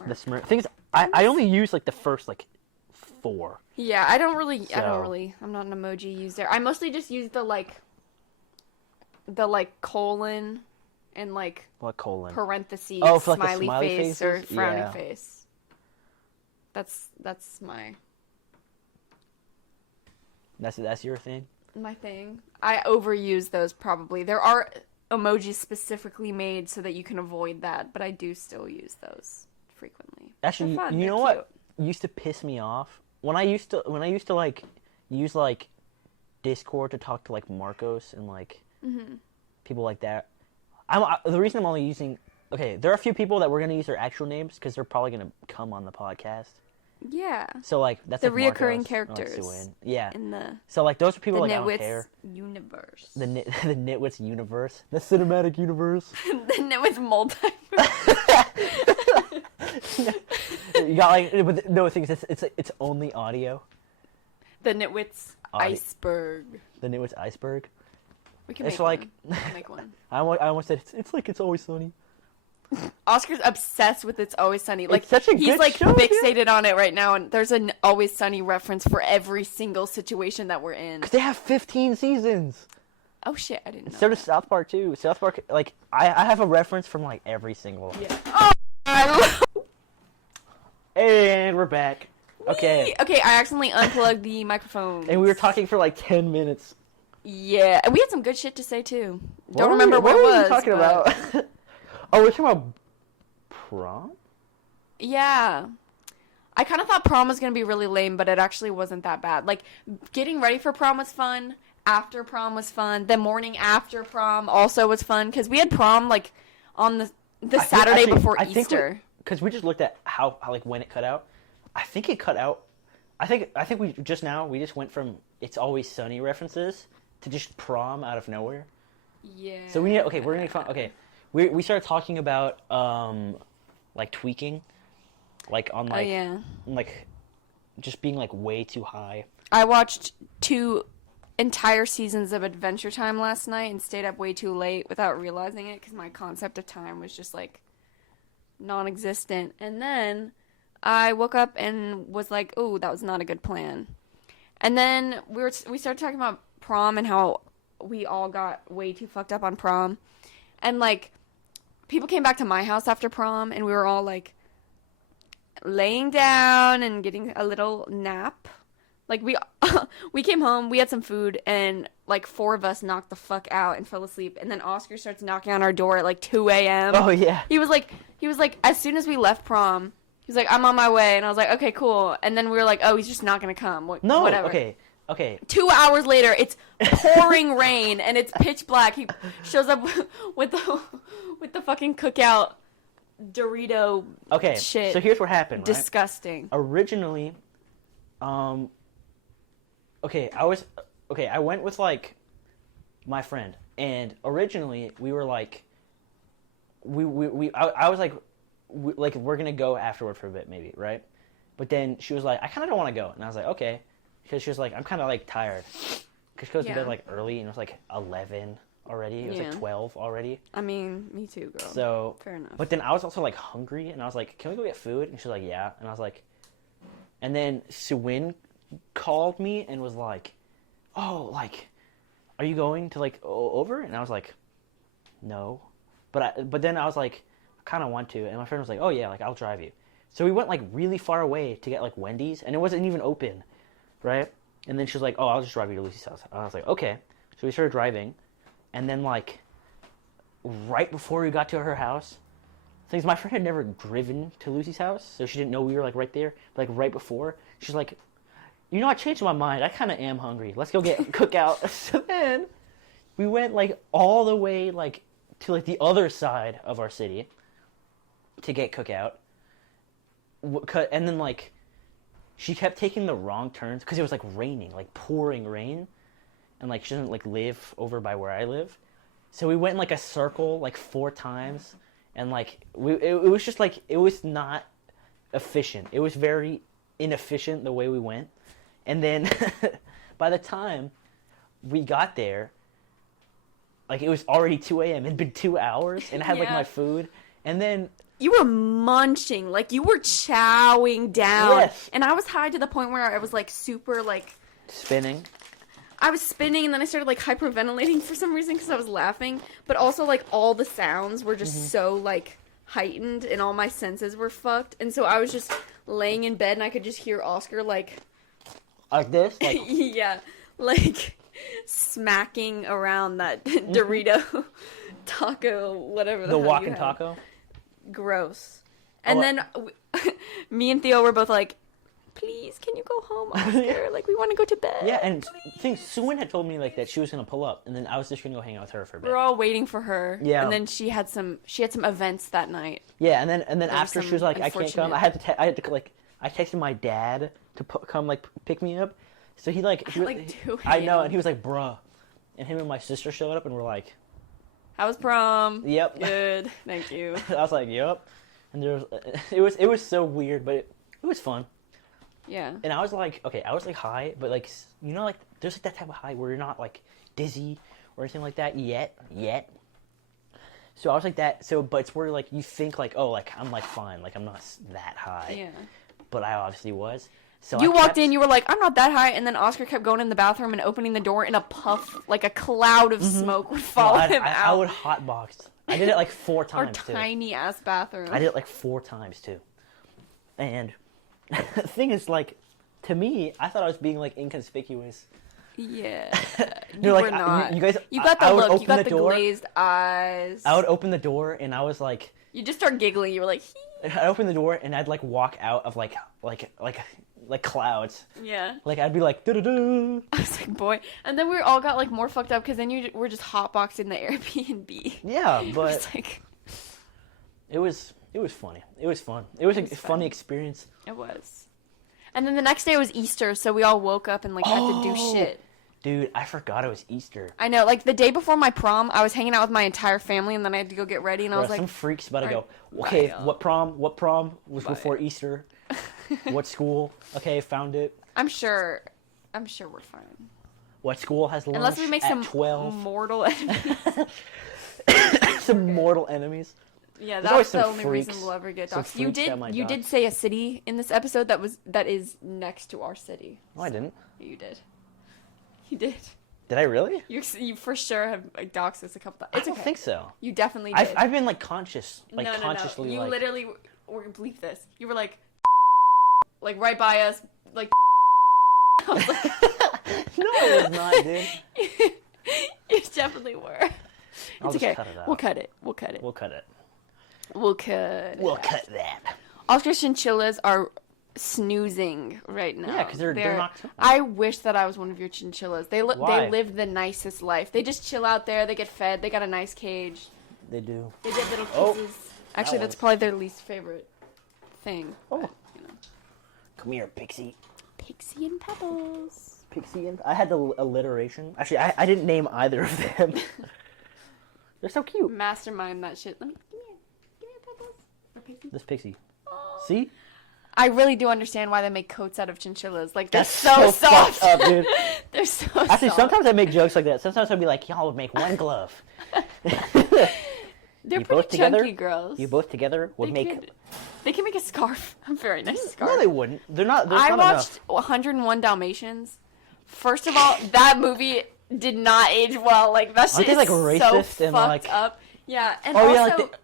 The smart. Things I only use like the first like 4. Yeah, I don't really. So- I'm not an emoji user. I mostly just use the colon and like What colon? parentheses, Oh, for, like, the smiley smiley face or faces? frowny Yeah. face. That's my That's your thing. thing. I overuse those probably. There are emojis specifically made so that you can avoid that, but I do still use those frequently. Actually, They're fun. you They're know cute. what used to piss me off when I used to like use like Discord to talk to like Marcos and like people like that. The reason I'm only using there are a few people that we're gonna use their actual names because they're probably gonna come on the podcast. Yeah. So like that's The like reoccurring Marcos, characters Suin. Yeah. in the So like those are the people like I don't Nitwits care. universe. The Nitwits universe, the cinematic universe. The Nitwits multiverse. You got like but no things. It's only audio. The Nitwits Audi- iceberg. The Nitwits iceberg. We can It's make like one. We can make one. I almost said it's like It's Always Sunny. Oscar's obsessed with It's Always Sunny. Like such a he's good like show, dude. fixated on it right now, and there's an Always Sunny reference for every single situation that we're in. They have 15 seasons. Oh shit, I didn't know. So does South Park too. South Park, like I have a reference from like every single. Yeah. Oh, I love. And we're back. Okay. Okay, I accidentally unplugged the microphone. And we were talking for like 10 minutes. Yeah, and we had some good shit to say too. What Don't were remember we, what what it were was. we talking but- about? Oh, we're talking about prom. Yeah. I kind of thought prom was going to be really lame, but it actually wasn't that bad. Like, getting ready for prom was fun. After prom was fun. The morning after prom also was fun. Because we had prom, like, on the Saturday before Easter. Because we just looked at how, like, when it cut out. I think it cut out. I think we just went from It's Always Sunny references to just prom out of nowhere. Yeah. So we're going to find, we started talking about, like, tweaking. Like, on, like, like, just being, like, way too high. I watched 2 entire seasons of Adventure Time last night and stayed up way too late without realizing it because my concept of time was just, like, non-existent. And then I woke up and was like, oh, that was not a good plan. And then we started talking about prom and how we all got way too fucked up on prom. And, like, people came back to my house after prom and we were all, like, laying down and getting a little nap. Like we came home, we had some food, and like 4 of us knocked the fuck out and fell asleep, and then Oscar starts knocking on our door at like 2 a.m. Oh yeah. He was like, as soon as we left prom, he was like, I'm on my way, and I was like, okay, cool. And then we were like, oh, he's just not gonna come. No. Whatever. Okay. 2 hours later, it's pouring rain and it's pitch black. He shows up with the fucking cookout Dorito. Okay. Shit. So here's what happened. Disgusting. Right? Originally, I went with like my friend, and originally we were like, I was like, we're gonna go afterward for a bit maybe, right? But then she was like, I kind of don't want to go, and I was like, okay, because she was like, I'm kind of like tired, because she goes to bed like early, and it was like 11 already. It was like 12 already. I mean, me too, girl. So fair enough. But then I was also like hungry, and I was like, can we go get food? And she was like, yeah, and I was like, and then Suwin called me and was like, oh, like, are you going to like over? And I was like, no, but then I was like, I kind of want to, and my friend was like, oh yeah, like I'll drive you. So we went like really far away to get like Wendy's, and it wasn't even open, right? And then she was like, oh, I'll just drive you to Lucy's house. And I was like, okay. So we started driving, and then like right before we got to her house, things my friend had never driven to Lucy's house, so she didn't know we were like right there. But like right before, she's like, you know, I changed my mind. I kind of am hungry. Let's go get cookout. So then we went like all the way like to like the other side of our city to get cookout. And then like she kept taking the wrong turns because it was like raining, like pouring rain, and like she doesn't like live over by where I live. So we went in like a circle like 4 times, and like it was just like, it was not efficient. It was very inefficient the way we went. And then by the time we got there, like it was already 2 a.m. It'd been 2 hours, and I had like my food, and then you were munching, like you were chowing down. Yes. And I was high to the point where I was like super like spinning. I was spinning, and then I started like hyperventilating for some reason because I was laughing. But also like all the sounds were just so like heightened, and all my senses were fucked. And so I was just laying in bed, and I could just hear Oscar like this, like yeah, like smacking around that Dorito taco, whatever the walking taco. Gross. And then me and Theo were both like, please, can you go home, Oscar? Like, we want to go to bed. Yeah, and Suwin had told me like that she was gonna pull up, and then I was just gonna go hang out with her for a bit. We're all waiting for her. Yeah. And then she had some events that night. Yeah, and then after she was like, I can't come. I had to like, I texted my dad to come like pick me up. So he like, I know, and he was like, bruh. And him and my sister showed up, and we're like, how was prom? Yep. Good. Thank you. I was like, yep. And it was so weird, but it was fun. Yeah. And I was like, okay, I was like high, but like, you know, like there's like that type of high where you're not like dizzy or anything like that yet. So I was like that. So, but it's where like you think like, oh, like I'm like fine, like I'm not that high. Yeah. But I obviously was. So you walked in, you were like, I'm not that high, and then Oscar kept going in the bathroom and opening the door, and a puff, like a cloud of smoke would follow him out. I would hotbox. I did it like 4 times too. Our tiny-ass bathroom. I did it like 4 times too. And the thing is, like, to me, I thought I was being like inconspicuous. Yeah. You were not. You guys, you got the look. You got the glazed eyes. I would open the door, and I was like... You just start giggling. You were like... I'd open the door, and I'd like walk out of like clouds. Yeah. Like I'd be like, do-do-do. I was like, boy. And then we all got like more fucked up because then you were just hotboxing the Airbnb. Yeah, but It's like... it was funny. It was fun. It was a funny experience. It was. And then the next day was Easter, so we all woke up and like had to do shit. Dude, I forgot it was Easter. I know, like the day before my prom, I was hanging out with my entire family, and then I had to go get ready, and I was like, some freaks about to go, okay, what prom was before Easter? What school? Okay, found it. I'm sure we're fine. What school has lunch unless we make some 12? Mortal enemies. Some mortal enemies. Yeah, that's the only reason we'll ever get doxxed. You did say a city in this episode that is next to our city. No, I didn't. You did. You did. Did I really? You for sure have like, doxed us a couple times. I don't think so. You definitely did. I've been like conscious, like no. consciously. You like... literally were believe this. You were like right by us, like. I was like... No, it was not, dude. They definitely were. I'll It's just okay. cut it out. We'll cut it. We'll cut it. We'll cut it. We'll cut. We'll cut that. Oscar chinchillas are snoozing right now. Yeah, because they're nocturnal. I wish that I was one of your chinchillas. They Why? live the nicest life. They just chill out there. They get fed. They got a nice cage. They do. They get little Oh, kisses. Actually, that's one's- probably their least favorite thing. Oh. But, you know. Come here, Pixie. Pixie and Pebbles. Pixie and... I had the alliteration. Actually, I didn't name either of them. They're so cute. Mastermind that shit. Give me a Pebbles. Or Pixie. This Pixie. Oh. See? I really do understand why they make coats out of chinchillas. Like, they're That's so soft. fucked up, dude. They're so Actually, soft. sometimes I make jokes like that. Sometimes I'll be like, y'all would make one glove. They're You pretty both together? chunky girls. You both together would They make... They can make a scarf. A very nice scarf. No, they wouldn't. They're not... There's I not watched enough. 101 Dalmatians. First of all, that movie did not age well. Like, that shit Aren't they, like, is racist so and, fucked like... up. Yeah, and Oh, also... yeah, like...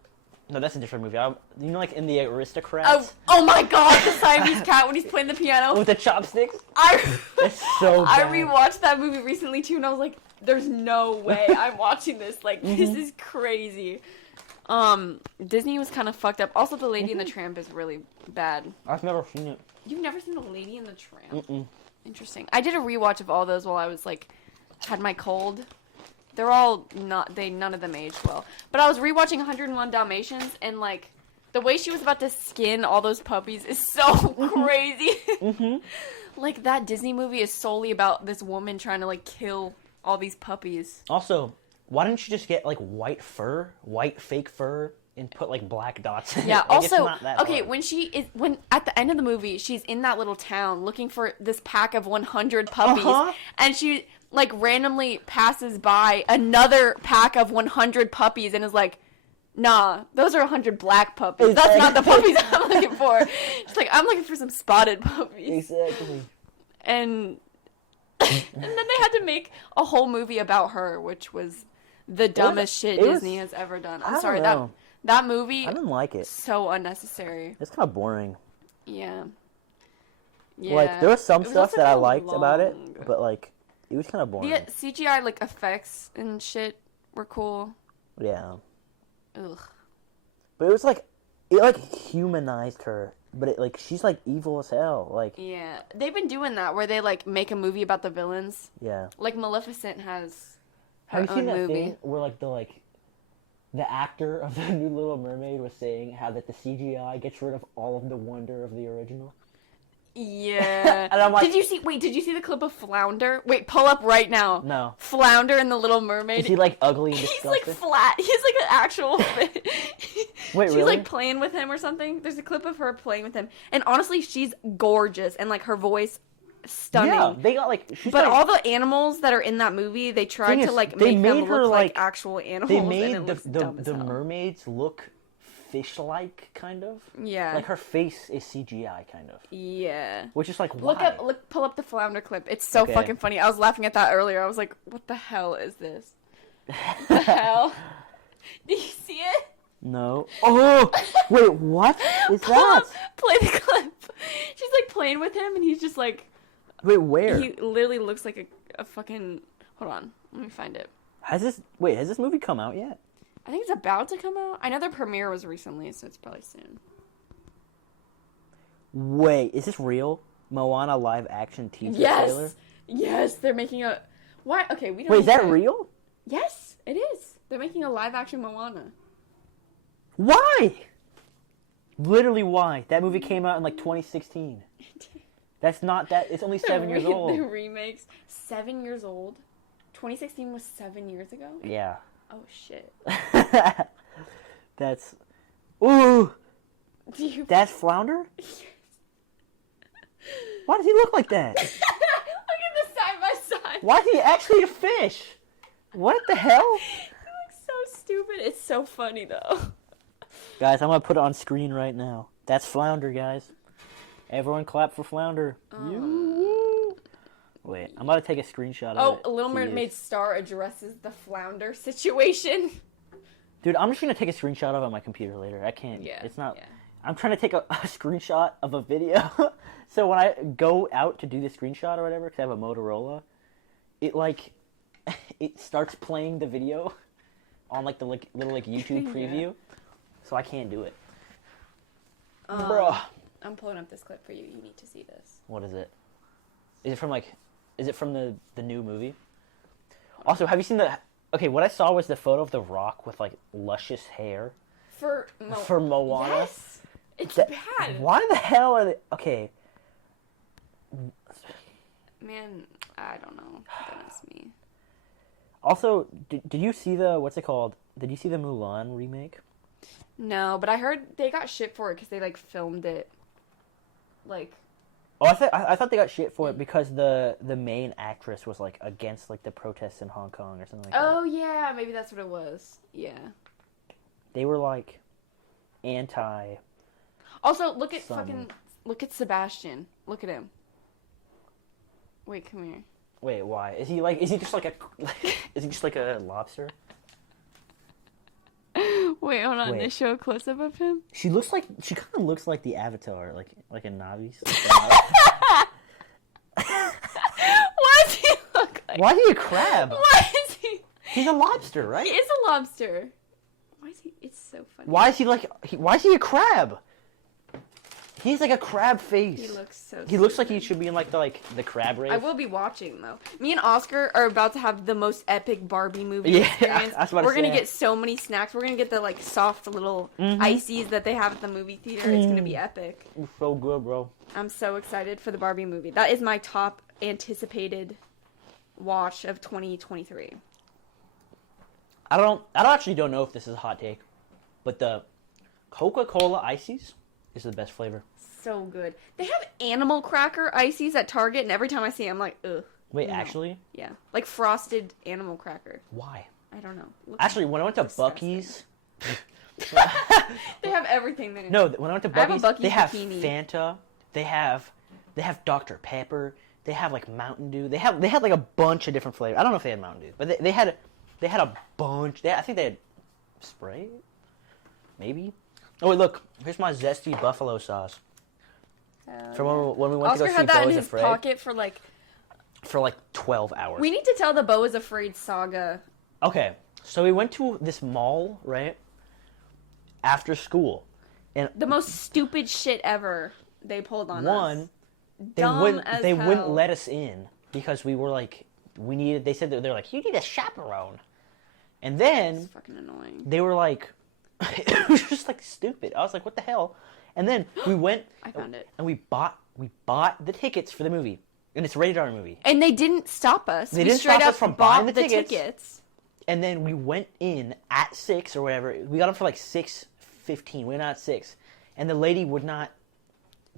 No, that's a different movie. You know, like, in The Aristocrats? Oh my god, the Siamese cat when he's playing the piano. With the chopsticks? I That's so I bad. rewatched that movie recently too, and I was like, "There's no way I'm watching this. Like, Mm-hmm. this is crazy." Disney was kind of fucked up. Also, The Lady and the Tramp is really bad. I've never seen it. You've never seen The Lady and the Tramp? Mm-mm. Interesting. I did a rewatch of all those while I was like, had my cold. They're all none of them aged well. But I was rewatching 101 Dalmatians, and like, the way she was about to skin all those puppies is so crazy. Mm-hmm. Like, that Disney movie is solely about this woman trying to like kill all these puppies. Also, why didn't you just get, like, white fake fur, and put, like, black dots in Yeah, it? Like, it's also, not that okay, hard. when at the end of the movie, she's in that little town looking for this pack of 100 puppies, Uh-huh. and she, like, randomly passes by another pack of 100 puppies and is like, nah, those are 100 black puppies. That's not the puppies I'm looking for. She's like, I'm looking for some spotted puppies. Exactly. And then they had to make a whole movie about her, which was the dumbest shit Disney has ever done. I'm sorry, that movie I didn't like it. so unnecessary. It's kind of boring. Yeah. Like, there was some It was stuff also that I kinda liked about it, long. but, like, it was kind of boring. The CGI like effects and shit were cool. Yeah. Ugh. But it was, like, it, like, humanized her. But, it, like, she's, like, evil as hell. Like, Yeah, they've been doing that where they like make a movie about the villains. yeah. Like Maleficent has her Have you seen own that movie. thing where, like, the actor of the new Little Mermaid was saying how that the CGI gets rid of all of the wonder of the original? Yeah. And I'm like- did you see the clip of Flounder? Wait, pull up right now. No. Flounder in the Little Mermaid. Is he, like, ugly and He's disgusting? like flat. He's like an actual fish. Wait, She's really? like playing with him or something. There's a clip of her playing with him. And honestly, she's gorgeous and like her voice stunning. Yeah, they got, like, she's But like, all the animals that are in that movie, they tried Thing to is, like they make them made her, look like like- actual animals. they and made it looks dumb as the hell. mermaids look fish-like, kind of. Yeah. Like, her face is CGI, kind of. Yeah. Which is like, why? Pull up the Flounder clip. It's so Okay. fucking funny. I was laughing at that earlier. I was like, what the hell is this? What the hell? Do you see it? No. Oh! Wait, what is Pull that? up, play the clip. She's like playing with him and he's just like, Wait, where? he literally looks like a fucking, hold on, let me find it. Has this movie come out yet? I think it's about to come out. I know their premiere was recently, so it's probably soon. Wait, is this real? Moana live action teaser Yes! trailer? Yes, they're making a, why? Okay, we don't Wait, is need that to- real? Yes, it is. They're making a live action Moana. Why? Literally, why? That movie came out in like 2016. That's not that. It's only 7 years The old. remakes. 7 years old? 2016 was 7 years ago? Yeah. Oh, shit. That's. Ooh! Do you... That's Flounder? Why does he look like that? Look at the side by side. Why is he actually a fish? What the hell? He looks so stupid. It's so funny, though. Guys, I'm gonna put it on screen right now. That's Flounder, guys. Everyone clap for Flounder. Wait, I'm about to take a screenshot of it. Oh, Little to Mermaid use. star addresses the Flounder situation. Dude, I'm just gonna take a screenshot of it on my computer later. I can't. Yeah, It's not. yeah. I'm trying to take a screenshot of a video. So when I go out to do the screenshot or whatever, because I have a Motorola, it like it starts playing the video on like the little YouTube preview, so I can't do it. Bruh. I'm pulling up this clip for you. You need to see this. What is it? Is it from the new movie? Also, have you seen the? Okay, what I saw was the photo of The Rock with like luscious hair For Moana. Yes, it's bad. Why the hell are they? Okay. Man, I don't know. Goodness me. Also, did you see the what's it called? Did you see the Mulan remake? No, but I heard they got shit for it because they like filmed it. Like. Oh, I thought they got shit for it because the main actress was like against like the protests in Hong Kong or something like that. Oh yeah, maybe that's what it was. Yeah. They were like anti. Also, look at Sebastian. Look at him. Wait, come here. Wait, why? Is he just like a lobster? Wait, hold on. Wait. They show a close up of him. She kind of looks like the Avatar, like a Navi. What does he look like? Why is he a crab? Why is he? He's a lobster, right? He is a lobster. Why is he? It's so funny. Why is he a crab? He's like a crab face. He looks so. He looks like he should be in like the crab race. I will be watching though. Me and Oscar are about to have the most epic Barbie movie Yeah, experience. I was about to We're gonna say. get so many snacks. We're gonna get the like soft little ices that they have at the movie theater. It's gonna be epic. It's so good, bro. I'm so excited for the Barbie movie. That is my top anticipated watch of 2023. I actually don't know if this is a hot take, but the Coca-Cola ices is the best flavor. So good. They have animal cracker ices at Target, and every time I see them, I'm like, ugh. Wait, no. actually? Yeah, like frosted animal cracker. Why? I don't know. Looks Actually, when I went to disgusting. Buc-ee's... They have everything there. No, when I went to I have a Buc-ee's, Buc-ee's they have bikini. Fanta, they have Dr. Pepper, they have like Mountain Dew, they had like a bunch of different flavors. I don't know if they had Mountain Dew, but they had a bunch. I think they had Sprite, maybe. Oh wait, look, here's my zesty buffalo sauce. From when we went Oscar to go see had that Beau in is his Afraid pocket for like. for like 12 hours. We need to tell the Beau is Afraid saga. Okay, so we went to this mall, right? After school. And The most stupid shit ever they pulled on us. one, they Dumb wouldn't as wouldn't hell. let us in because we were like they said that they're like, you need a chaperone. And then It's fucking annoying. they were like it was just like stupid. I was like, what the hell? And then we went I found it. and we bought the tickets for the movie. And it's a rated R movie. And they didn't stop us. They we didn't straight stop up us from bought buying the tickets. tickets. And then we went in at 6 or whatever. We got them for like 6:15. We went out at 6. And the lady would not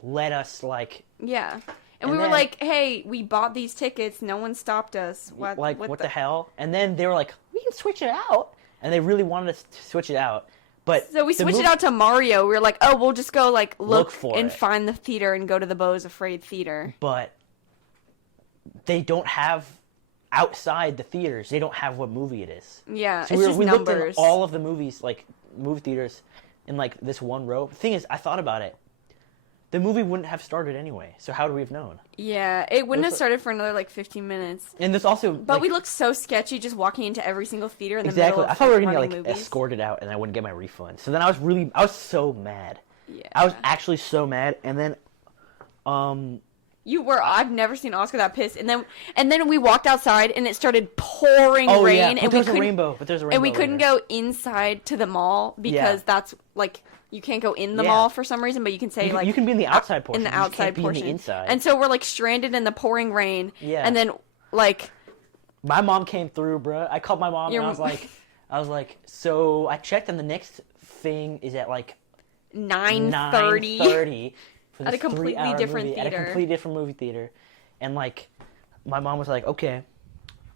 let us like Yeah. And And we were then- like, hey, we bought these tickets. No one stopped us. What the hell? And then they were like, we can switch it out. And they really wanted us to switch it out. But So we the switched it movie- out to Mario. We were like, oh, we'll just go like look for and it. find the theater and go to the Beau is Afraid theater. But they don't have outside the theaters. They don't have what movie it is. Yeah, So it's just we looked numbers. in all of the movies, like movie theaters, in like this one row. The thing is, I thought about it. The movie wouldn't have started anyway. So how would we have known? Yeah, it wouldn't have Those- started for another like 15 minutes. And there's also But we looked so sketchy just walking into every single theater in the exactly. middle of I thought we were gonna running get like movies. escorted out, and I wouldn't get my refund. So then I was so mad. Yeah. I was actually so mad, and then, You were. I've never seen Oscar that pissed. And then we walked outside and it started pouring oh rain. yeah, and but we there's a couldn't, rainbow. But there's a rainbow. and we couldn't later. go inside to the mall because that's like you can't go in the Yeah. mall for some reason, but you can say You can, like you can be in the outside portion. in the you just outside can't be portion. in the inside. And so we're like stranded in the pouring rain. Yeah. And then like My mom came through, bruh. I called my mom Your- and I was like, so I checked, and the next thing is at like 9:30 9:30 for At a this completely 3-hour different movie, At a theater. completely different movie theater, and like, my mom was like, okay,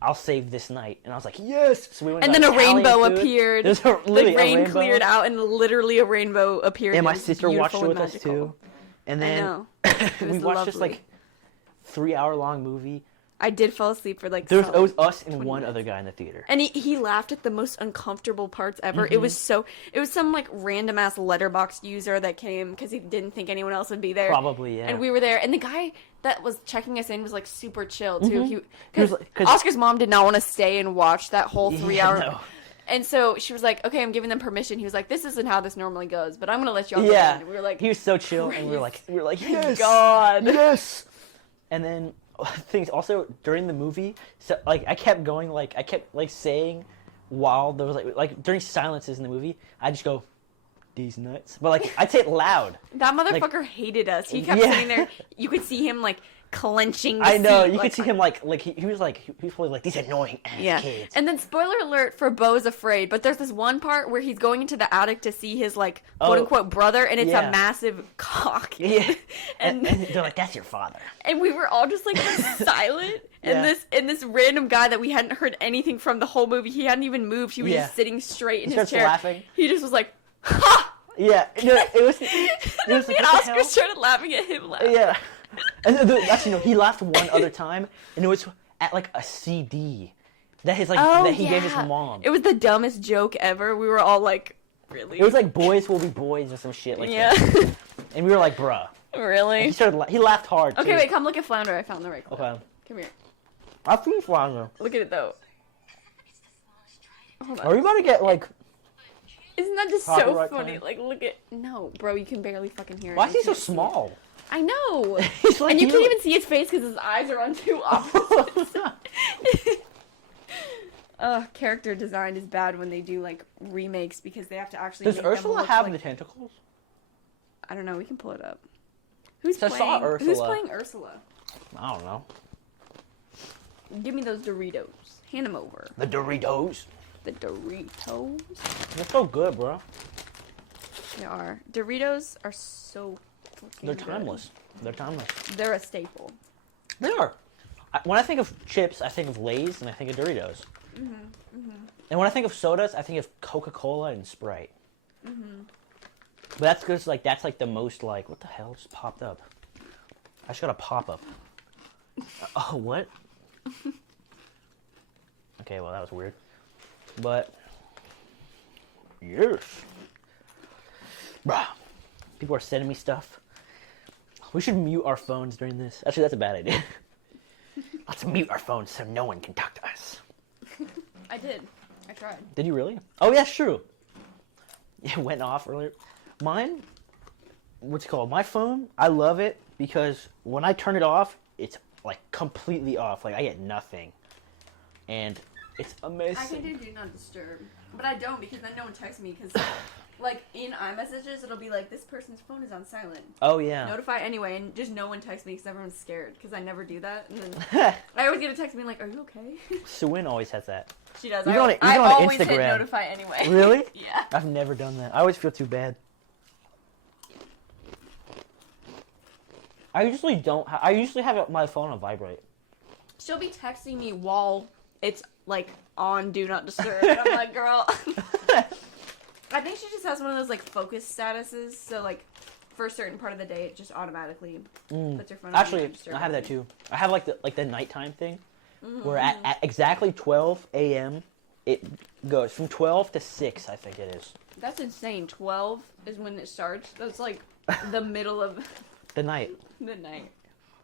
I'll save this night, and I was like, yes. So we went. And to then a Italian rainbow food. appeared. There's literally The a rain rainbow. cleared out, and literally a rainbow appeared. And my It was sister watched beautiful it with and us magical. too. And then know. we was watched this lovely. like 3-hour long movie. I did fall asleep for like. It was us and 20 one minutes. other guy in the theater. And he laughed at the most uncomfortable parts ever. It was some like random ass letterbox user that came because he didn't think anyone else would be there. Probably, yeah. And we were there, and the guy that was checking us in was like super chill too. He was Because Oscar's mom did not want to stay and watch that whole 3 hour. No. And so she was like, "Okay, I'm giving them permission." He was like, "This isn't how this normally goes, but I'm gonna let y'all go in." And we were like, he was so chill, and we were like, yes, God, yes. And then things also during the movie, so like I kept going, like I kept like saying while there was like during silences in the movie, I just go, "These nuts," but like I'd say it loud. That motherfucker hated us. He kept sitting there. You could see him like clenching the I know. seat, You could see him like he was probably like, these annoying ass kids. And then spoiler alert for Beau's Afraid, but there's this one part where he's going into the attic to see his like quote unquote brother, and it's a massive cock. Yeah. and they're like, "That's your father." And we were all just like silent. And this random guy that we hadn't heard anything from the whole movie, he hadn't even moved. He was just sitting straight in his chair. Laughing. He just was like, "Ha!" Yeah. No, it was Me and Oscar started laughing at him laughing. Yeah. And actually, no, he laughed one other time, and it was at like a CD that he gave his mom. It was the dumbest joke ever. We were all like, really? It was like "Boys Will Be Boys" or some shit like that. And we were like, "Bruh." Really? He laughed hard. Okay, too. wait, come look at Flounder. I found the right clip. Okay. Come here. I see Flounder. Look at it though. Hold on. Are you about to get like? Isn't that just so Copyright funny? claim? Like, look at no, bro. You can barely fucking hear it. Why is You he so can't see it. small? I know. He's like, And you can't even see his face because his eyes are on two opposites. Character design is bad when they do like remakes because they have to actually. Does make them Ursula look have like... the tentacles? I don't know. We can pull it up. Who's So I saw playing? Who's Ursula. playing Ursula? I don't know. Give me those Doritos. Hand them over. The Doritos. The Doritos. They're so good, bro. They are. Doritos are so fucking They're good. timeless. They're timeless. They're a staple. They are. When I think of chips, I think of Lay's and I think of Doritos. And when I think of sodas, I think of Coca-Cola and Sprite. But that's because that's like the most like what the hell just popped up? I just got a pop-up. Oh, what? Okay, well that was weird. But yes. Bruh. People are sending me stuff. We should mute our phones during this. Actually, that's a bad idea. Let's mute our phones so no one can talk to us. I did. I tried. Did you really? Oh, yeah, true. It went off earlier. Mine, what's it called? My phone, I love it because when I turn it off, it's like completely off. Like I get nothing. And it's amazing. I can do not disturb, but I don't because then no one texts me because, like in iMessages, it'll be like this person's phone is on silent. Oh yeah. Notify anyway, and just no one texts me because everyone's scared because I never do that. And then I always get a text being like, "Are you okay?" Suwin always has that. She does. Even on I always hit Instagram. notify anyway. Really? Yeah. I've never done that. I always feel too bad. I usually don't. I usually have my phone on vibrate. She'll be texting me while it's like on Do Not Disturb, and I'm like, "Girl." I think she just has one of those like focus statuses, so like for a certain part of the day, it just automatically puts your phone on. Actually, I have that too. I have like the nighttime thing, where at exactly 12 a.m. it goes from 12 to 6. I think it is. That's insane. 12 is when it starts. That's like the middle of The night. the night.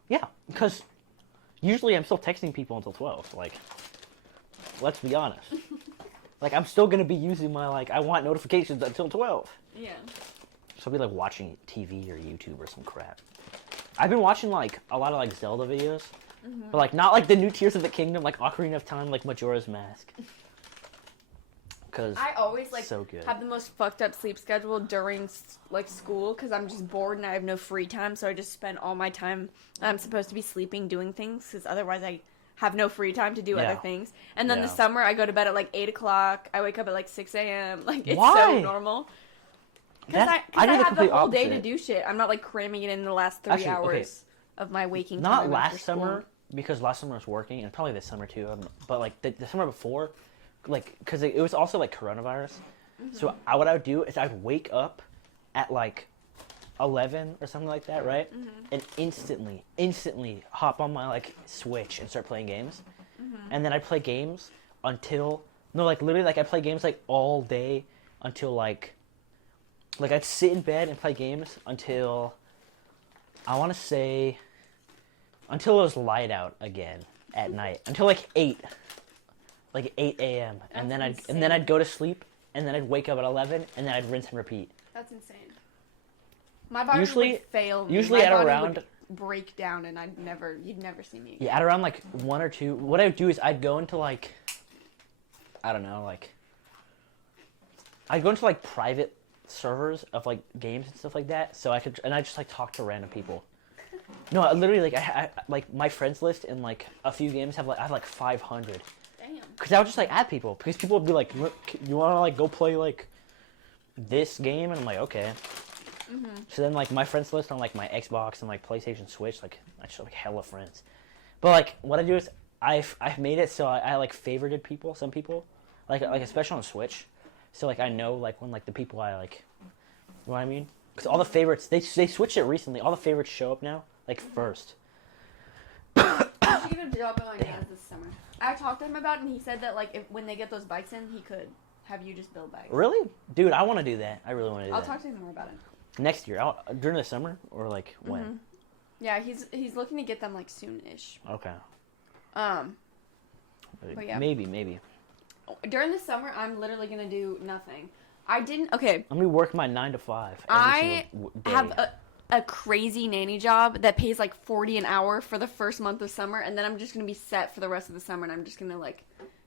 Yeah, because usually I'm still texting people until 12. Like, let's be honest. Like, I'm still gonna be using my I want notifications until 12. Yeah. So I'll be like watching TV or YouTube or some crap. I've been watching like a lot of like Zelda videos, but like not like the new Tears of the Kingdom, like Ocarina of Time, like Majora's Mask. Because I always like so good. have the most fucked up sleep schedule during like school because I'm just bored and I have no free time, so I just spend all my time I'm supposed to be sleeping doing things because otherwise I have no free time to do other things. And then the summer I go to bed at like 8 o'clock. I wake up at like 6 a.m. Like it's so normal. Because I have the whole day to do shit. I'm not like cramming it in the last 3 hours of my waking time. Not last summer, because last summer I was working, and probably this summer too. But like the summer before, like because it was also like coronavirus. So what I would do is I'd wake up at like 11 or something like that, right? And instantly hop on my like Switch and start playing games. And then I'd play games until literally like I play games like all day until like I'd sit in bed and play games until I want to say until it was light out again at night, until like 8 a.m. and then I'd go to sleep, and then I'd wake up at 11, and then I'd rinse and repeat. That's insane. My body would fail me. Usually My at body around would break down, and you'd never see me again. Yeah, at around like 1 or 2. What I would do is I'd go into like, I don't know, like I'd go into like private servers of like games and stuff like that, so I just like talk to random people. No, I literally like I like my friends list in like a few games I have like 500. Damn. Because I would just like add people, because people would be like, you want to like go play like this game, and I'm like, okay. So then like my friends list on like my Xbox and like PlayStation, Switch, like I just have like hella friends. But like what I do is I've made it so I like favorited people, some people, like especially on Switch. So like I know like when like the people I like, you know what I mean? Because all the favorites they switched it recently. All the favorites show up now like first. I should get a job on my dad's this summer. I talked to him about it, and he said that like when they get those bikes in, he could have you just build bikes. Really, dude? I want to do that. I really want to do that. I'll talk to him more about it. Next year, during the summer, or like when? Yeah, he's looking to get them like soon-ish. Okay. But yeah. Maybe. During the summer, I'm literally gonna do nothing. Okay. I'm gonna work my 9 to 5. I single day. have a crazy nanny job that pays like $40 an hour for the first month of summer, and then I'm just gonna be set for the rest of the summer, and I'm just gonna like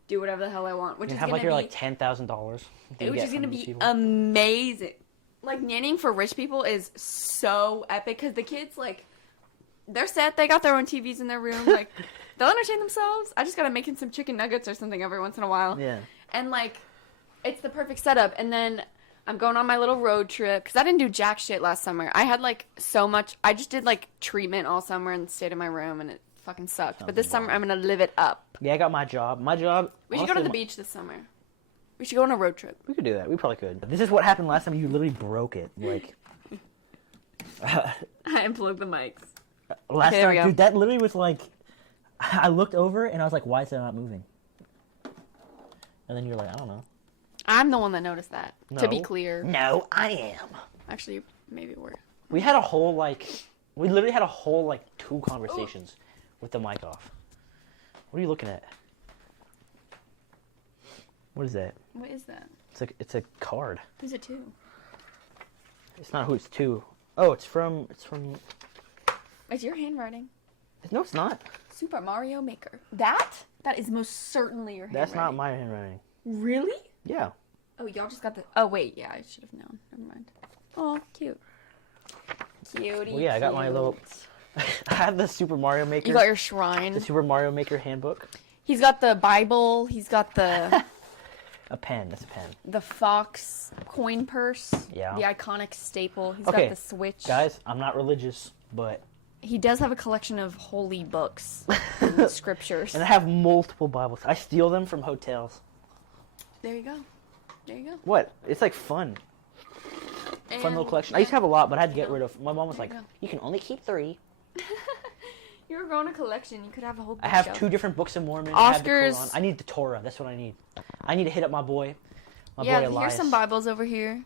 do whatever the hell I want, which you is have gonna like your like $10,000. Which is gonna be amazing. Like nannying for rich people is so epic because the kids like they're set. They got their own TVs in their room. Like they'll entertain themselves. I just gotta make them some chicken nuggets or something every once in a while. Yeah. And like, it's the perfect setup. And then I'm going on my little road trip because I didn't do jack shit last summer. I had like so much. I just did like treatment all summer and stayed in my room, and it fucking sucked. But this summer I'm gonna live it up. Yeah, I got my job. We should go to the beach this summer. We should go on a road trip. We could do that. We probably could. This is what happened last time. You literally broke it. Like I unplugged the mics. Last time, dude, that literally was like, I looked over and I was like, why is that not moving? And then you're like, I don't know. I'm the one that noticed that, to be clear. No, I am. Actually, maybe we're... We literally had a whole 2 conversations with the mic off. What are you looking at? What is that? What is that? It's a card. Who's it to? It's not who it's to. Oh, it's from... It's your handwriting. No, it's not. Super Mario Maker. That is most certainly your handwriting. That's not my handwriting. Really? Yeah. Oh, y'all just got the... Oh, wait. Yeah, I should have known. Never mind. Oh, cute. Cutie. Well, yeah, I got my little... I have the Super Mario Maker. You got your shrine. The Super Mario Maker handbook. He's got the Bible. He's got the... A pen. That's a pen. The Fox coin purse. Yeah. The iconic staple. He's got the Switch. Guys, I'm not religious, but... He does have a collection of holy books and scriptures. And I have multiple Bibles. I steal them from hotels. There you go. There you go. What? It's like fun. And, Fun little collection. yeah. I used to have a lot, but I had to get rid of... My mom was like, you can only keep 3. You were growing a collection. You could have a whole I have bookshelf. 2 different books of Mormon. Oscars. I have the Quran. I need the Torah. That's what I need. I need to hit up my boy. My boy Elias. Here's some Bibles over here.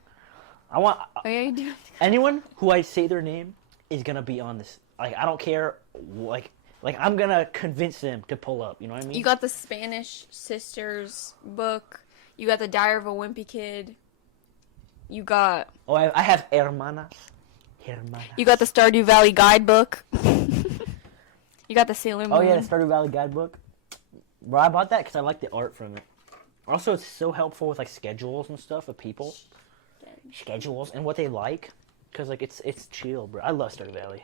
I want... Oh, yeah, you do. Anyone who I say their name is going to be on this. Like, I don't care. Like I'm going to convince them to pull up. You know what I mean? You got the Spanish Sisters book. You got the Diary of a Wimpy Kid. You got... Oh, I have Hermanas. You got the Stardew Valley guidebook. You got the Sailor Moon. Oh, yeah, the Stardew Valley guidebook. Bro, I bought that because I like the art from it. Also, it's so helpful with, like, schedules and stuff of people. Schedules and what they like. Because, like, it's chill, bro. I love Stardew Valley.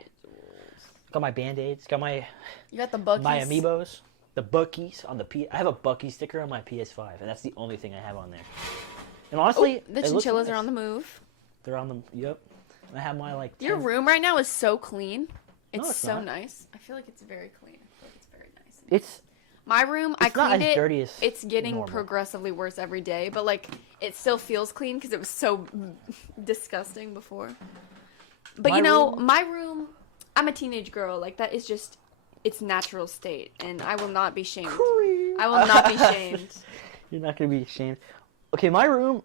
Got my Band-Aids. Got my... You got the Buckies. My Amiibos. The Buckies on the I have a Bucky sticker on my PS5, and that's the only thing I have on there. And honestly, the chinchillas are on the move. They're on the... Yep. I have my, like... Your room right now is so clean. It's so not. nice. I feel like it's very clean. I feel like it's very nice. It's... My room, I It's not cleaned as it. dirty as It's getting normal. progressively worse every day, but like it still feels clean because it was so disgusting before. But My room- my room, I'm a teenage girl. Like, that is just its natural state, and I will not be shamed. I will not be shamed. You're not gonna be ashamed. Okay, my room.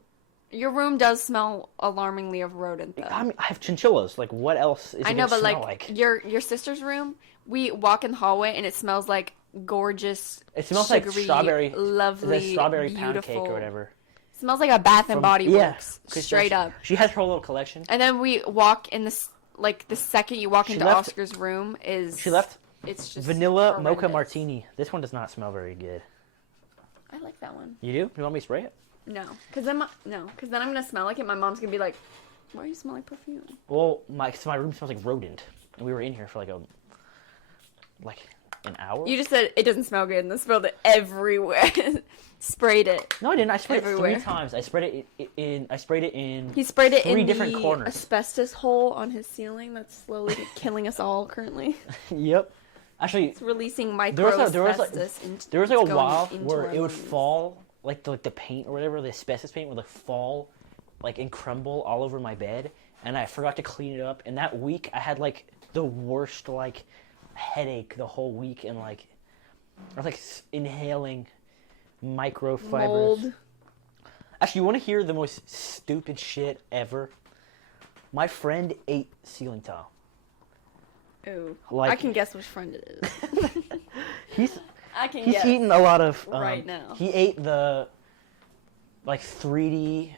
Your room does smell alarmingly of rodent, though. I mean, I have chinchillas. Like, what else is it I know, gonna but smell like your sister's room, we walk in the hallway and it smells like gorgeous. It smells sugary, like strawberry. lovely, the strawberry beautiful. pound cake or whatever. It smells like a Bath and Body Works, Chris straight does. up. She has her little collection. And then we walk in this, like the second you walk She into left- Oscar's room is She left It's just vanilla mocha horrendous. martini. This one does not smell very good. I like that one. You do? You want me to spray it? No, because then I'm gonna smell like it. My mom's gonna be like, "Why do you smell like perfume?" Well, my room smells like rodent, and we were in here for like an hour. You just said it doesn't smell good, and then smelled it everywhere. Sprayed it. No, I didn't. I sprayed everywhere. it 3 times. I sprayed it in. I sprayed it in. He sprayed it 3 in different the corners. asbestos hole on his ceiling that's slowly killing us all currently. Yep. Actually, It's releasing micro there was like asbestos. there was like a going while into where our it would lungs. fall like the paint or whatever, the asbestos paint would like fall like and crumble all over my bed, and I forgot to clean it up. And that week I had like the worst like headache the whole week, and like I was like inhaling microfibers. Mold. Actually, you want to hear the most stupid shit ever? My friend ate ceiling tile. Ooh. Like- I can guess which friend it is. He's guess eaten a lot of right now. He ate the like 3D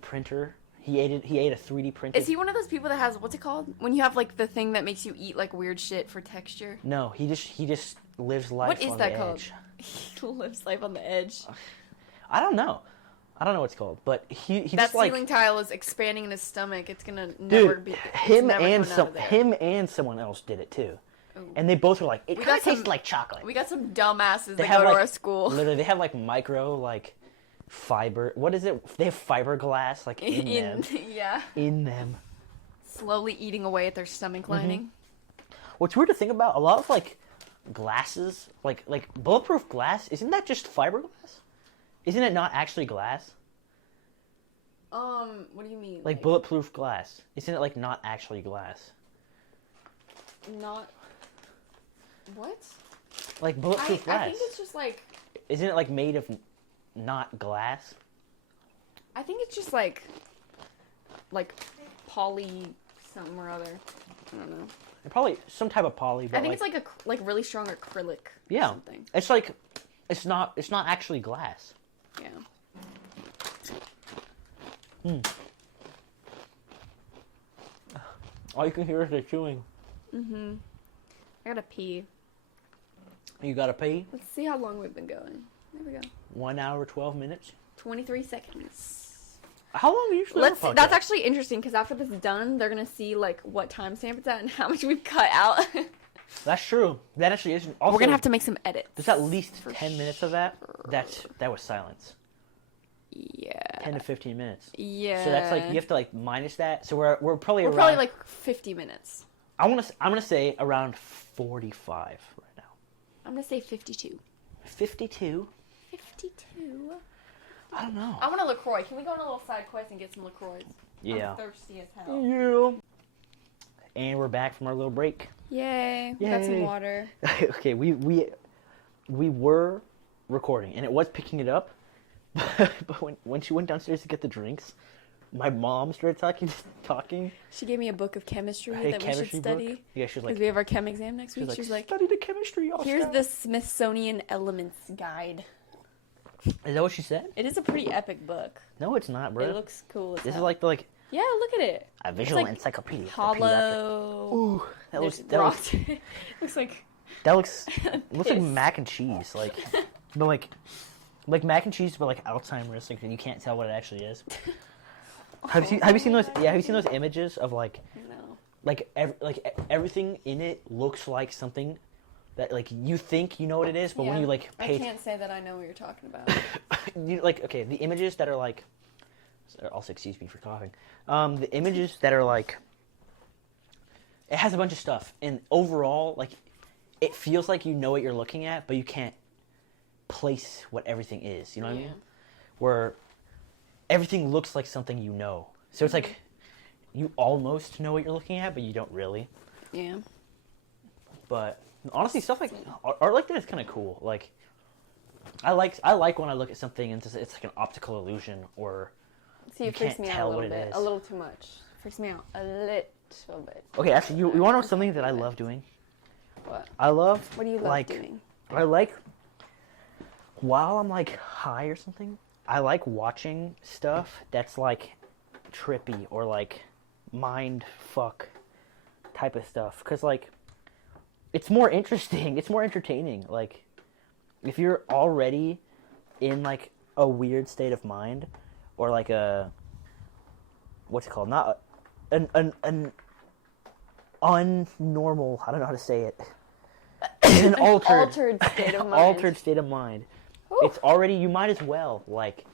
printer. He ate a 3D printer. Is he one of those people that has, what's it called? When you have like the thing that makes you eat like weird shit for texture? No, he just lives life What is on that the called? edge. He lives life on the edge. I don't know what it's called, but he That just like ceiling tile is expanding in his stomach. It's gonna never dude, be. him never and coming out of there. him and someone else did it too. Ooh. And they both were like, it We kind got of tastes some- like chocolate. We got some dumbasses They that have go to like our school. literally they have like micro like fiber. What is it? They have fiberglass like in them. Yeah. In them. Slowly eating away at their stomach lining. What's weird to think about, a lot of like glasses, like bulletproof glass, isn't that just fiberglass? Isn't it not actually glass? What do you mean? Like bulletproof glass, isn't it like not actually glass? Not. What? Like bulletproof I glass, think it's just like. isn't it like made of not glass? I think it's just like poly something or other. I don't know. Probably some type of poly, but I think it's like really strong acrylic. yeah, Or something. it's like it's not actually glass. Yeah. All you can hear is the chewing. I gotta pee. You gotta pee. Let's see how long we've been going. There we go. 1 hour 12 minutes. 23 seconds. How long are you usually? Let's. on a That's podcast? actually interesting because after this is done, they're gonna see like what timestamp it's at and how much we've cut out. That's true. That actually is. Also, We're gonna have to make some edits. There's at least For 10 minutes of that. That was silence. Yeah. 10 to 15 minutes. Yeah. So that's like you have to like minus that. So we're probably We're around. probably like 50 minutes. I'm gonna say around 45 right now. I'm gonna say 52. 52. 52. I don't know. I want a LaCroix. Can we go on a little side quest and get some LaCroix? Yeah. I'm thirsty as hell. Yeah. And we're back from our little break. Yay. We got some Yay. water. Okay, we were recording and it was picking it up, but when she went downstairs to get the drinks, my mom started talking. She gave me a book of chemistry Hey, that we chemistry should book? study. Yeah, she was Because like, we have our chem exam next week. she She's like, study the chemistry. here's Oscar." the Smithsonian Elements Guide. Is that what she said? It is a pretty epic book. No, it's not, bro. It looks cool as This is hell. like the Yeah, look at it. a visual like encycloopedia. for pediatric- Hollow. Ooh, that looks There's rocks. Looks like that looks looks like Piss. mac and cheese, like but like mac and cheese, but like Alzheimer's, like you can't tell what it actually is. Have you seen those? Yeah, have you seen those images of like no. like everything in it looks like something that like you think you know what it is, but when Yeah, you like I pay, can't say that I know what you're talking about. you like okay, the images that are like, also excuse me for coughing. The images that are like, it has a bunch of stuff, and overall like, it feels like you know what you're looking at, but you can't place what everything is. You know what I mean? Yeah. Where everything looks like something you know. So it's like, you almost know what you're looking at, but you don't really. Yeah. But honestly, stuff like art like that is kind of cool. Like, I like when I look at something and it's like an optical illusion, or See, you it freaks can't me out a tell little what it bit. is. A little too much. Freaks me out a little bit. Okay, actually, you want to know something that I love doing? What? I love What do you love doing? I like while I'm like high or something. I like watching stuff that's like trippy or like mind fuck type of stuff, because like it's more interesting. It's more entertaining. Like, if you're already in like a weird state of mind, or like a what's it called? Not an unnormal. I don't know how to say it. An altered state of mind. Altered state of mind. Ooh. It's already. You might as well like